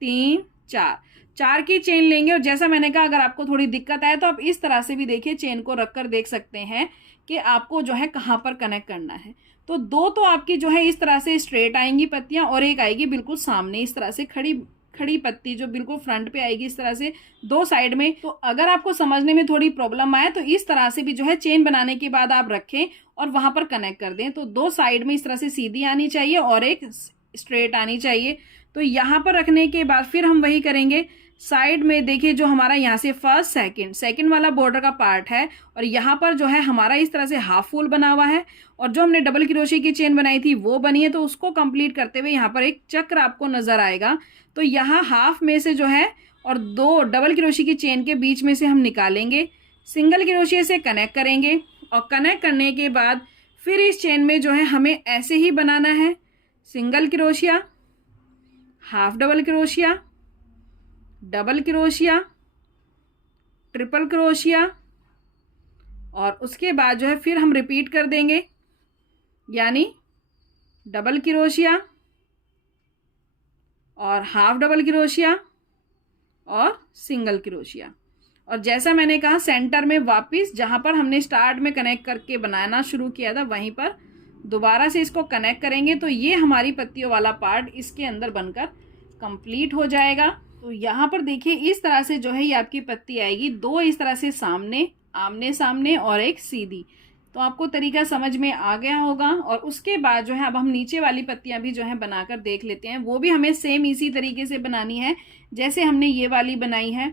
3 4 की चेन लेंगे। और जैसा मैंने कहा अगर आपको थोड़ी दिक्कत आए तो आप इस तरह से भी देखिए चेन को रख कर देख सकते हैं कि आपको जो है कहाँ पर कनेक्ट करना है। तो 2 तो आपकी जो है इस तरह से स्ट्रेट आएंगी पत्तियाँ, और एक आएगी बिल्कुल सामने इस तरह से खड़ी पत्ती जो बिल्कुल फ्रंट पे आएगी इस तरह से 2 साइड में। तो अगर आपको समझने में थोड़ी प्रॉब्लम आए तो इस तरह से भी जो है चेन बनाने के बाद आप रखें और वहां पर कनेक्ट कर दें। तो 2 साइड में इस तरह से सीधी आनी चाहिए और एक स्ट्रेट आनी चाहिए। तो यहाँ पर रखने के बाद फिर हम वही करेंगे। साइड में देखिए जो हमारा यहाँ से फर्स्ट सेकंड वाला बॉर्डर का पार्ट है, और यहाँ पर जो है हमारा इस तरह से हाफ फूल बना हुआ है, और जो हमने डबल क्रोशिया की चेन बनाई थी वो बनी है। तो उसको कंप्लीट करते हुए यहाँ पर एक चक्र आपको नजर आएगा। तो यहाँ हाफ में से जो है और 2 डबल क्रोशिया की चेन के बीच में से हम निकालेंगे, सिंगल क्रोशिया से कनेक्ट करेंगे, और कनेक्ट करने के बाद फिर इस चेन में जो है हमें ऐसे ही बनाना है, single crochet, half double crochet, double crochet, triple crochet, और उसके बाद जो है फिर हम रिपीट कर देंगे, यानी डबल क्रोशिया और हाफ डबल क्रोशिया और सिंगल क्रोशिया। और जैसा मैंने कहा सेंटर में वापस जहाँ पर हमने स्टार्ट में कनेक्ट करके बनाना शुरू किया था वहीं पर दोबारा से इसको कनेक्ट करेंगे। तो ये हमारी पत्तियों वाला पार्ट इसके अंदर बनकर कंप्लीट हो जाएगा। तो यहाँ पर देखिए इस तरह से जो है ये आपकी पत्ती आएगी, 2 इस तरह से आमने सामने और एक सीधी। तो आपको तरीका समझ में आ गया होगा। और उसके बाद जो है अब हम नीचे वाली पत्तियां भी जो है बनाकर देख लेते हैं। वो भी हमें सेम इसी तरीके से बनानी है जैसे हमने ये वाली बनाई है।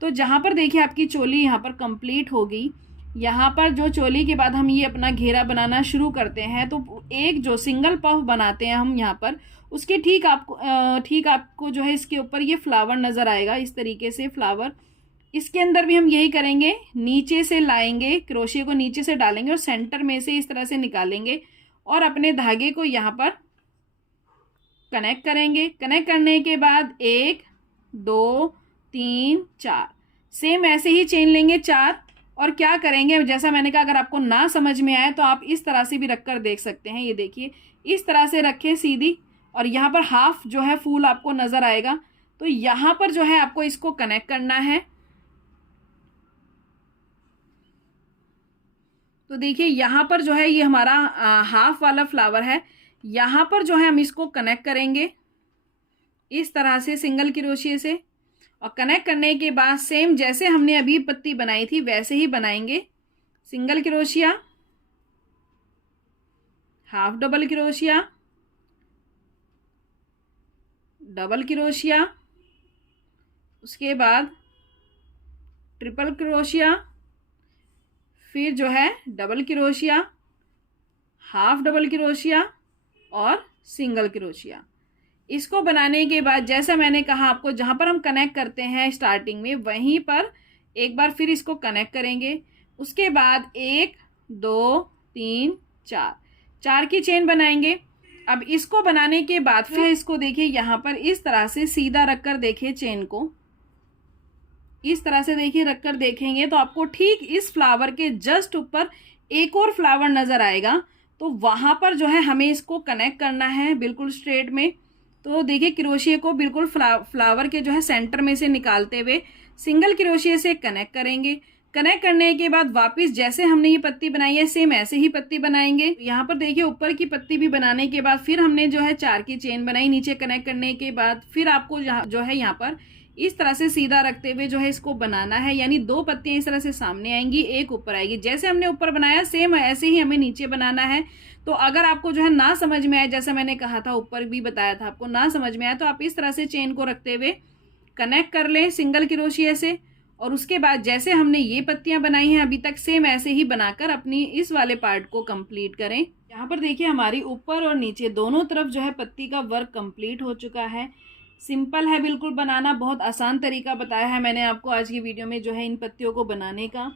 तो जहाँ पर देखिए आपकी चोली यहाँ पर कंप्लीट हो गई, यहाँ पर जो चोली के बाद हम ये अपना घेरा बनाना शुरू करते हैं, तो एक जो सिंगल पफ बनाते हैं हम यहाँ पर, उसके ठीक आपको जो है इसके ऊपर ये फ्लावर नज़र आएगा, इस तरीके से फ्लावर। इसके अंदर भी हम यही करेंगे, नीचे से लाएंगे, क्रोशिया को नीचे से डालेंगे और सेंटर में से इस तरह से निकालेंगे और अपने धागे को यहाँ पर कनेक्ट करेंगे। कनेक्ट करने के बाद 1 2 3 4 सेम ऐसे ही चेन लेंगे 4। और क्या करेंगे, जैसा मैंने कहा, अगर आपको ना समझ में आए तो आप इस तरह से भी रख कर देख सकते हैं। ये देखिए, इस तरह से रखें सीधी, और यहाँ पर हाफ जो है फूल आपको नज़र आएगा। तो यहाँ पर जो है आपको इसको कनेक्ट करना है। तो देखिए यहाँ पर जो है ये हमारा हाफ वाला फ्लावर है। यहाँ पर जो है हम इसको कनेक्ट करेंगे इस तरह से सिंगल क्रोशिया से, और कनेक्ट करने के बाद सेम जैसे हमने अभी पत्ती बनाई थी वैसे ही बनाएंगे। Single crochet, half double crochet, double crochet, उसके बाद ट्रिपल क्रोशिया, फिर जो है double crochet, half double crochet और सिंगल क्रोशिया। इसको बनाने के बाद जैसा मैंने कहा आपको, जहाँ पर हम कनेक्ट करते हैं स्टार्टिंग में, वहीं पर एक बार फिर इसको कनेक्ट करेंगे। उसके बाद 1 2 3 4 4 की चेन बनाएंगे। अब इसको बनाने के बाद फिर इसको देखिए यहाँ पर इस तरह से सीधा रखकर देखिए, चेन को इस तरह से देखिए रखकर देखेंगे तो आपको ठीक इस फ्लावर के जस्ट ऊपर एक और फ्लावर नज़र आएगा। तो वहाँ पर जो है हमें इसको कनेक्ट करना है बिल्कुल स्ट्रेट में। तो देखिए क्रोशिया को बिल्कुल फ्लावर के जो है सेंटर में से निकालते हुए सिंगल क्रोशिया से कनेक्ट करेंगे। कनेक्ट करने के बाद वापस जैसे हमने ये पत्ती बनाई है सेम ऐसे ही पत्ती बनाएंगे। यहाँ पर देखिए ऊपर की पत्ती भी बनाने के बाद फिर हमने जो है 4 की चेन बनाई। नीचे कनेक्ट करने के बाद फिर आपको जो है यहाँ पर इस तरह से सीधा रखते हुए जो है इसको बनाना है, यानी 2 पत्तियां इस तरह से सामने आएंगी, एक ऊपर आएगी। जैसे हमने ऊपर बनाया सेम ऐसे ही हमें नीचे बनाना है। तो अगर आपको जो है ना समझ में आए, जैसा मैंने कहा था ऊपर भी बताया था, आपको ना समझ में आए तो आप इस तरह से चेन को रखते हुए कनेक्ट कर लें सिंगल क्रोशिया से, और उसके बाद जैसे हमने ये पत्तियां बनाई हैं अभी तक सेम ऐसे ही बनाकर अपनी इस वाले पार्ट को कंप्लीट करें। यहाँ पर देखिए हमारी ऊपर और नीचे दोनों तरफ जो है पत्ती का वर्क कंप्लीट हो चुका है। सिंपल है बिल्कुल बनाना, बहुत आसान तरीका बताया है मैंने आपको आज की वीडियो में जो है इन पत्तियों को बनाने का।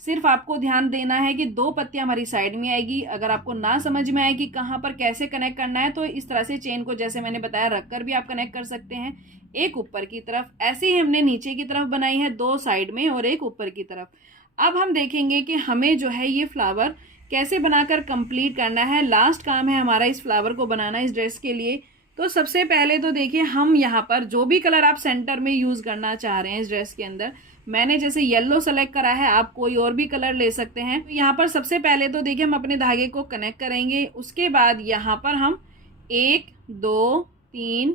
सिर्फ आपको ध्यान देना है कि 2 पत्तियां हमारी साइड में आएगी। अगर आपको ना समझ में आए कि कहाँ पर कैसे कनेक्ट करना है तो इस तरह से चेन को जैसे मैंने बताया रखकर भी आप कनेक्ट कर सकते हैं। एक ऊपर की तरफ, ऐसे ही हमने नीचे की तरफ बनाई है 2 साइड में और एक ऊपर की तरफ। अब हम देखेंगे कि हमें जो है ये फ्लावर कैसे बनाकर कंप्लीट करना है। लास्ट काम है हमारा इस फ्लावर को बनाना इस ड्रेस के लिए। तो सबसे पहले तो देखिए हम यहाँ पर जो भी कलर आप सेंटर में यूज़ करना चाह रहे हैं इस ड्रेस के अंदर, मैंने जैसे येलो सेलेक्ट करा है, आप कोई और भी कलर ले सकते हैं। तो यहाँ पर सबसे पहले तो देखिए हम अपने धागे को कनेक्ट करेंगे। उसके बाद यहाँ पर हम 1 2 3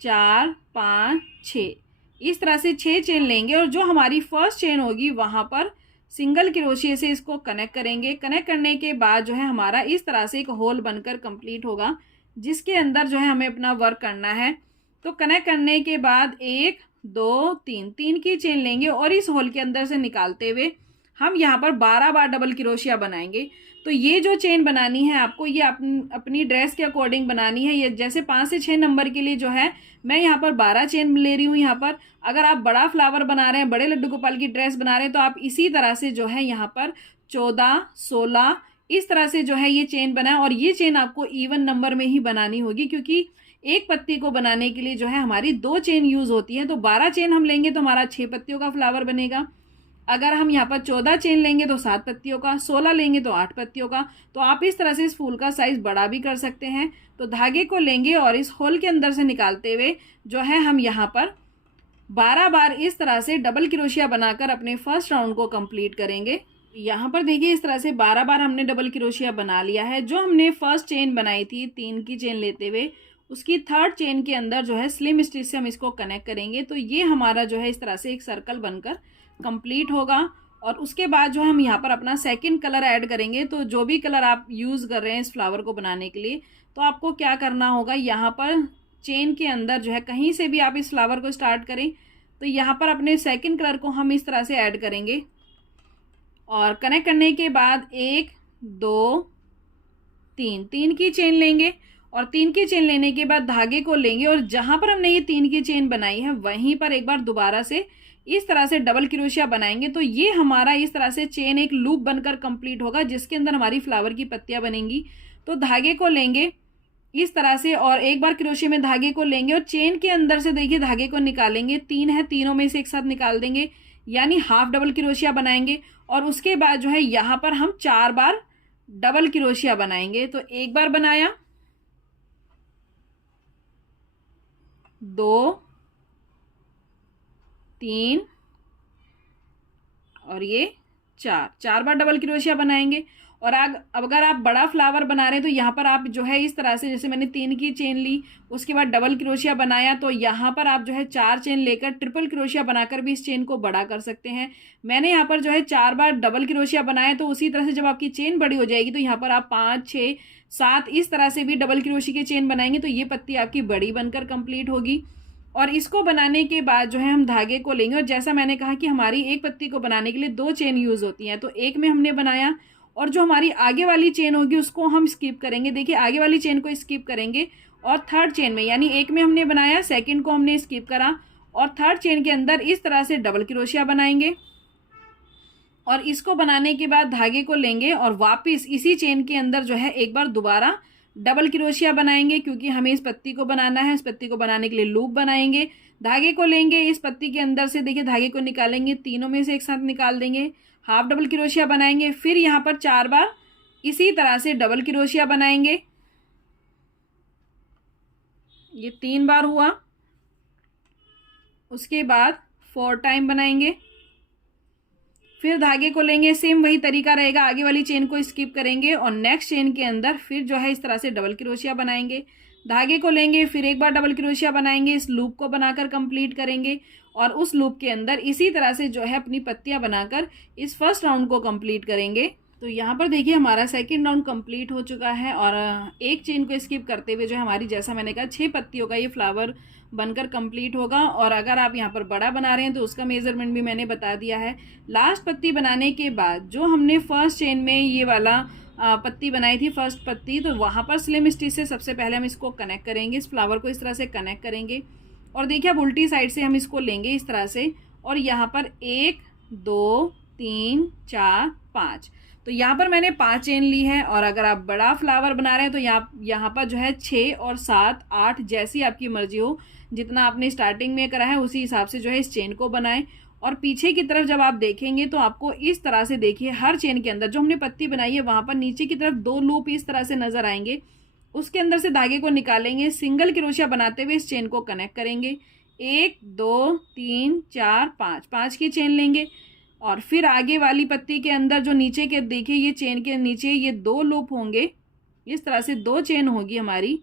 4 5 6 इस तरह से 6 चेन लेंगे, और जो हमारी फर्स्ट चेन होगी वहाँ पर सिंगल क्रोशिया से इसको कनेक्ट करेंगे। कनेक्ट करने के बाद जो है हमारा इस तरह से एक होल बनकर कंप्लीट होगा, जिसके अंदर जो है हमें अपना वर्क करना है। तो कनेक्ट करने के बाद 1 2 3 की चेन लेंगे और इस होल के अंदर से निकालते हुए हम यहाँ पर 12 बार डबल क्रोशिया बनाएंगे। तो ये जो चेन बनानी है आपको, ये अपनी ड्रेस के अकॉर्डिंग बनानी है। ये जैसे 5 से 6 नंबर के लिए जो है मैं यहाँ पर 12 चेन ले रही हूँ। यहाँ पर अगर आप बड़ा फ्लावर बना रहे हैं, बड़े लड्डू गोपाल की ड्रेस बना रहे हैं, तो आप इसी तरह से जो है यहाँ पर 14 16 इस तरह से जो है ये चेन बनाए। और ये चेन आपको इवन नंबर में ही बनानी होगी, क्योंकि एक पत्ती को बनाने के लिए जो है हमारी 2 चेन यूज़ होती हैं। तो 12 चेन हम लेंगे तो हमारा 6 पत्तियों का फ्लावर बनेगा। अगर हम यहाँ पर 14 चेन लेंगे तो 7 पत्तियों का, 16 लेंगे तो 8 पत्तियों का। तो आप इस तरह से इस फूल का साइज़ बड़ा भी कर सकते हैं। तो धागे को लेंगे और इस होल के अंदर से निकालते हुए जो है हम यहाँ पर 12 बार इस तरह से डबल क्रोशिया बनाकर अपने फर्स्ट राउंड को कंप्लीट करेंगे। यहाँ पर देखिए इस तरह से 12 बार हमने डबल क्रोशिया बना लिया है। जो हमने फर्स्ट चेन बनाई थी 3 की चेन लेते हुए, उसकी 3rd चेन के अंदर जो है स्लिम स्टिच से हम इसको कनेक्ट करेंगे। तो ये हमारा जो है इस तरह से एक सर्कल बनकर कंप्लीट होगा। और उसके बाद जो हम यहाँ पर अपना सेकंड कलर ऐड करेंगे। तो जो भी कलर आप यूज़ कर रहे हैं इस फ्लावर को बनाने के लिए, तो आपको क्या करना होगा, यहाँ पर चेन के अंदर जो है कहीं से भी आप इस फ्लावर को स्टार्ट करें, तो यहाँ पर अपने सेकंड कलर को हम इस तरह से ऐड करेंगे। और कनेक्ट करने के बाद 1 2 3 3 की चेन लेंगे और 3 की चेन लेने के बाद धागे को लेंगे और जहां पर हमने ये 3 की चेन बनाई है वहीं पर एक बार दोबारा से इस तरह से डबल क्रोशिया बनाएंगे। तो ये हमारा इस तरह से चेन एक लूप बनकर कंप्लीट होगा जिसके अंदर हमारी फ्लावर की पत्तियां बनेंगी। तो धागे को लेंगे इस तरह से और एक बार क्रोशिया में धागे को लेंगे और चेन के अंदर से देखिए धागे को निकालेंगे। 3 है, तीनों में से एक साथ निकाल देंगे यानी हाफ डबल क्रोशिया बनाएंगे। और उसके बाद जो है यहाँ पर हम 4 बार डबल क्रोशिया बनाएंगे। तो एक बार बनाया, 2 3 और ये 4 बार डबल क्रोशिया बनाएंगे। और अब अगर आप बड़ा फ्लावर बना रहे हैं तो यहाँ पर आप जो है इस तरह से, जैसे मैंने 3 की चेन ली उसके बाद डबल क्रोशिया बनाया, तो यहाँ पर आप जो है 4 चेन लेकर ट्रिपल क्रोशिया बनाकर भी इस चेन को बड़ा कर सकते हैं। मैंने यहाँ पर जो है 4 बार डबल क्रोशिया बनाया। तो उसी तरह से जब आपकी चेन बड़ी हो जाएगी तो यहाँ पर आप 5 6 7 इस तरह से भी डबल क्रोशिया की चेन बनाएंगे तो ये पत्ती आपकी बड़ी बनकर कंप्लीट होगी। और इसको बनाने के बाद जो है हम धागे को लेंगे और जैसा मैंने कहा कि हमारी एक पत्ती को बनाने के लिए 2 चेन यूज होती हैं। तो एक में हमने बनाया और जो हमारी आगे वाली चेन होगी उसको हम स्किप करेंगे। देखिए आगे वाली चेन को स्किप करेंगे और थर्ड चेन में यानी एक में हमने बनाया, सेकंड को हमने स्किप करा और थर्ड चेन के अंदर इस तरह से डबल क्रोशिया बनाएंगे। और इसको बनाने के बाद धागे को लेंगे और वापस इसी चेन के अंदर जो है एक बार दोबारा डबल क्रोशिया बनाएंगे क्योंकि हमें इस पत्ती को बनाना है। इस पत्ती को बनाने के लिए लूप बनाएंगे। धागे को लेंगे, इस पत्ती के अंदर से देखिए धागे को निकालेंगे, तीनों में से एक साथ निकाल देंगे, हाफ डबल क्रोशिया बनाएंगे। फिर यहाँ पर 4 बार इसी तरह से डबल क्रोशिया बनाएंगे। ये 3 बार हुआ। उसके बाद 4 टाइम बनाएंगे। फिर धागे को लेंगे, सेम वही तरीका रहेगा, आगे वाली चेन को स्किप करेंगे और नेक्स्ट चेन के अंदर फिर जो है इस तरह से डबल क्रोशिया बनाएंगे। धागे को लेंगे, फिर एक बार डबल क्रोशिया बनाएंगे, इस लूप को बनाकर कंप्लीट करेंगे और उस लूप के अंदर इसी तरह से जो है अपनी पत्तियां बनाकर इस फर्स्ट राउंड को कंप्लीट करेंगे। तो यहाँ पर देखिए हमारा सेकंड राउंड कंप्लीट हो चुका है और एक चेन को स्किप करते हुए जो है हमारी, जैसा मैंने कहा, 6 पत्तियों का ये फ्लावर बनकर कंप्लीट होगा। और अगर आप यहाँ पर बड़ा बना रहे हैं तो उसका मेजरमेंट भी मैंने बता दिया है। लास्ट पत्ती बनाने के बाद जो हमने फर्स्ट चेन में ये वाला पत्ती बनाई थी, फर्स्ट पत्ती, तो वहाँ पर स्लिम स्टिच से सबसे पहले हम इसको कनेक्ट करेंगे। इस फ्लावर को इस तरह से कनेक्ट करेंगे और देखिए अब उल्टी साइड से हम इसको लेंगे इस तरह से और यहाँ पर 1 2 3 4 5, तो यहाँ पर मैंने 5 चेन ली है। और अगर आप बड़ा फ्लावर बना रहे हैं तो यहाँ पर जो है 6 और 7 8 जैसी आपकी मर्जी हो, जितना आपने स्टार्टिंग में करा है उसी हिसाब से जो है इस चेन को बनाएं। और पीछे की तरफ जब आप देखेंगे तो आपको इस तरह से, देखिए हर चेन के अंदर जो हमने पत्ती बनाई है वहाँ पर नीचे की तरफ 2 लूप इस तरह से नजर आएंगे। उसके अंदर से धागे को निकालेंगे, सिंगल क्रोशिया बनाते हुए इस चेन को कनेक्ट करेंगे। 1 2 3 4 5 5 की चेन लेंगे और फिर आगे वाली पत्ती के अंदर जो नीचे के, देखिए ये चेन के नीचे ये 2 लूप होंगे, इस तरह से 2 चेन होगी हमारी,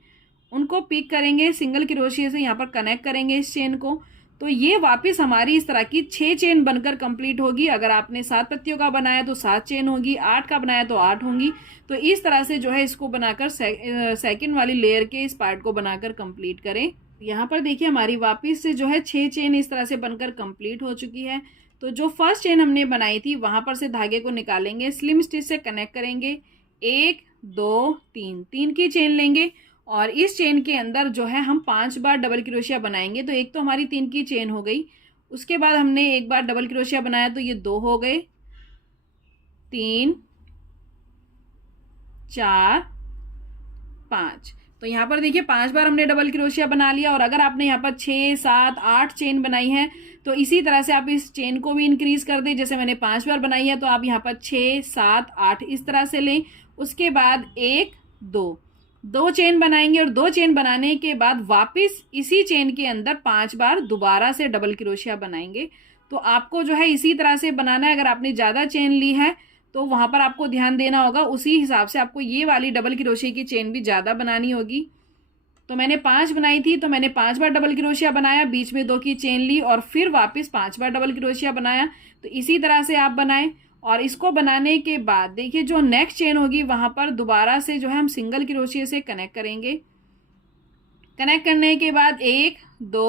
उनको पिक करेंगे, सिंगल क्रोशिया से यहाँ पर कनेक्ट करेंगे इस चेन को। तो ये वापस हमारी इस तरह की 6 चेन बनकर कंप्लीट होगी। अगर आपने 7 पत्तियों का बनाया तो 7 चेन होगी, 8 का बनाया तो 8 होंगी। तो इस तरह से जो है इसको बनाकर सेकंड वाली लेयर के इस पार्ट को बनाकर कंप्लीट करें। यहाँ पर देखिए हमारी वापस से जो है 6 चेन इस तरह से बनकर कंप्लीट हो चुकी है। तो जो फर्स्ट चेन हमने बनाई थी वहां पर से धागे को निकालेंगे, स्लिम स्टिच से कनेक्ट करेंगे, 1 2 3 3 की चेन लेंगे और इस चेन के अंदर जो है हम 5 बार डबल क्रोशिया बनाएंगे। तो एक तो हमारी 3 की चेन हो गई, उसके बाद हमने एक बार डबल क्रोशिया बनाया तो ये 2 हो गए, 3 4 5। तो यहाँ पर देखिए 5 बार हमने डबल क्रोशिया बना लिया। और अगर आपने यहाँ पर 6 7 8 चेन बनाई है तो इसी तरह से आप इस चेन को भी इंक्रीज कर दें। जैसे मैंने 5 बार बनाई है तो आप यहाँ पर 6 7 8 इस तरह से लें। उसके बाद 1 2 चेन बनाएंगे और 2 चेन बनाने के बाद वापस इसी चेन के अंदर 5 बार दोबारा से डबल क्रोशिया बनाएंगे। तो आपको जो है इसी तरह से बनाना है। अगर आपने ज़्यादा चेन ली है तो वहाँ पर आपको ध्यान देना होगा, उसी हिसाब से आपको ये वाली डबल क्रोशिया की चेन भी ज़्यादा बनानी होगी। तो मैंने 5 बनाई थी तो मैंने 5 बार डबल क्रोशिया बनाया, बीच में 2 की चेन ली और फिर वापस 5 बार डबल क्रोशिया बनाया। तो इसी तरह से आप बनाएं। और इसको बनाने के बाद देखिए जो नेक्स्ट चेन होगी वहाँ पर दोबारा से जो है हम सिंगल क्रोशिया से कनेक्ट करेंगे। कनेक्ट करने के बाद 1 2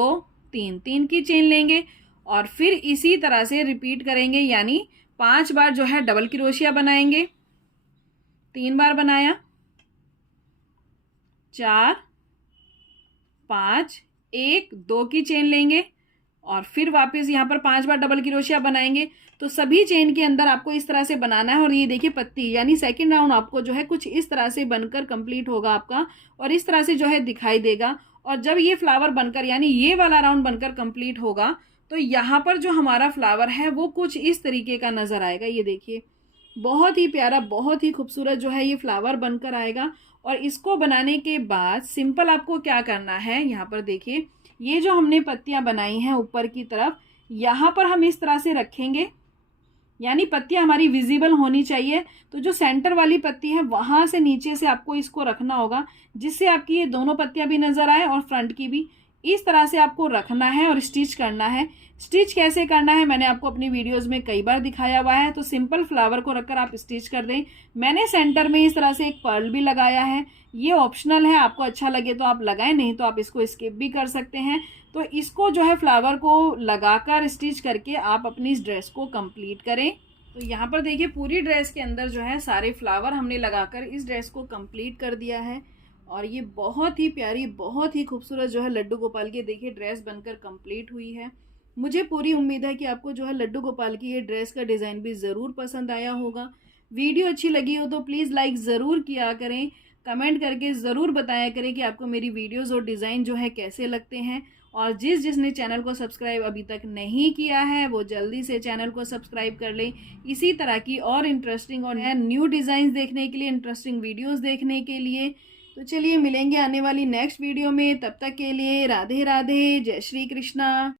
3 3 की चेन लेंगे और फिर इसी तरह से रिपीट करेंगे, यानी 5 बार जो है डबल क्रोशिया बनाएंगे। 3 बार बनाया, 4, 5, 1, 2 की चेन लेंगे और फिर वापस यहाँ पर 5 बार डबल क्रोशिया बनाएंगे। तो सभी चेन के अंदर आपको इस तरह से बनाना है। और ये देखिए पत्ती यानी सेकंड राउंड आपको जो है कुछ इस तरह से बनकर कंप्लीट होगा आपका, और इस तरह से जो है दिखाई देगा। और जब ये फ्लावर बनकर यानी ये वाला राउंड बनकर कंप्लीट होगा तो यहाँ पर जो हमारा फ्लावर है वो कुछ इस तरीके का नजर आएगा। ये देखिए बहुत ही प्यारा, बहुत ही खूबसूरत जो है ये फ्लावर बनकर आएगा। और इसको बनाने के बाद सिंपल आपको क्या करना है, यहाँ पर देखिए ये जो हमने पत्तियां बनाई हैं ऊपर की तरफ, यहाँ पर हम इस तरह से रखेंगे यानी पत्तियां हमारी विजिबल होनी चाहिए। तो जो सेंटर वाली पत्ती है वहां से नीचे से आपको इसको रखना होगा, जिससे आपकी ये दोनों पत्तियां भी नजर आए और फ्रंट की भी। इस तरह से आपको रखना है और स्टिच करना है। स्टिच कैसे करना है मैंने आपको अपनी वीडियोस में कई बार दिखाया हुआ है। तो सिंपल फ्लावर को रखकर आप स्टिच कर दें। मैंने सेंटर में इस तरह से एक पर्ल भी लगाया है, ये ऑप्शनल है, आपको अच्छा लगे तो आप लगाएं, नहीं तो आप इसको स्किप भी कर सकते हैं। तो इसको जो है फ्लावर को लगाकर स्टिच करके आप अपनी इस ड्रेस को कंप्लीट करें। तो यहाँ पर देखिए पूरी ड्रेस के अंदर जो है सारे फ्लावर हमने लगाकर इस ड्रेस को कंप्लीट कर दिया है। और ये बहुत ही प्यारी, बहुत ही खूबसूरत जो है लड्डू गोपाल की देखिए ड्रेस बनकर कंप्लीट हुई है। मुझे पूरी उम्मीद है कि आपको जो है लड्डू गोपाल की ये ड्रेस का डिज़ाइन भी ज़रूर पसंद आया होगा। वीडियो अच्छी लगी हो तो प्लीज़ लाइक ज़रूर किया करें, कमेंट करके ज़रूर बताया करें कि आपको मेरी वीडियोज़ और डिज़ाइन जो है कैसे लगते हैं। और जिसने चैनल को सब्सक्राइब अभी तक नहीं किया है वो जल्दी से चैनल को सब्सक्राइब कर लें। इसी तरह की और इंटरेस्टिंग और न्यू डिज़ाइन देखने के लिए, इंटरेस्टिंग वीडियोस देखने के लिए। तो चलिए मिलेंगे आने वाली नेक्स्ट वीडियो में, तब तक के लिए राधे राधे, जय श्री कृष्णा।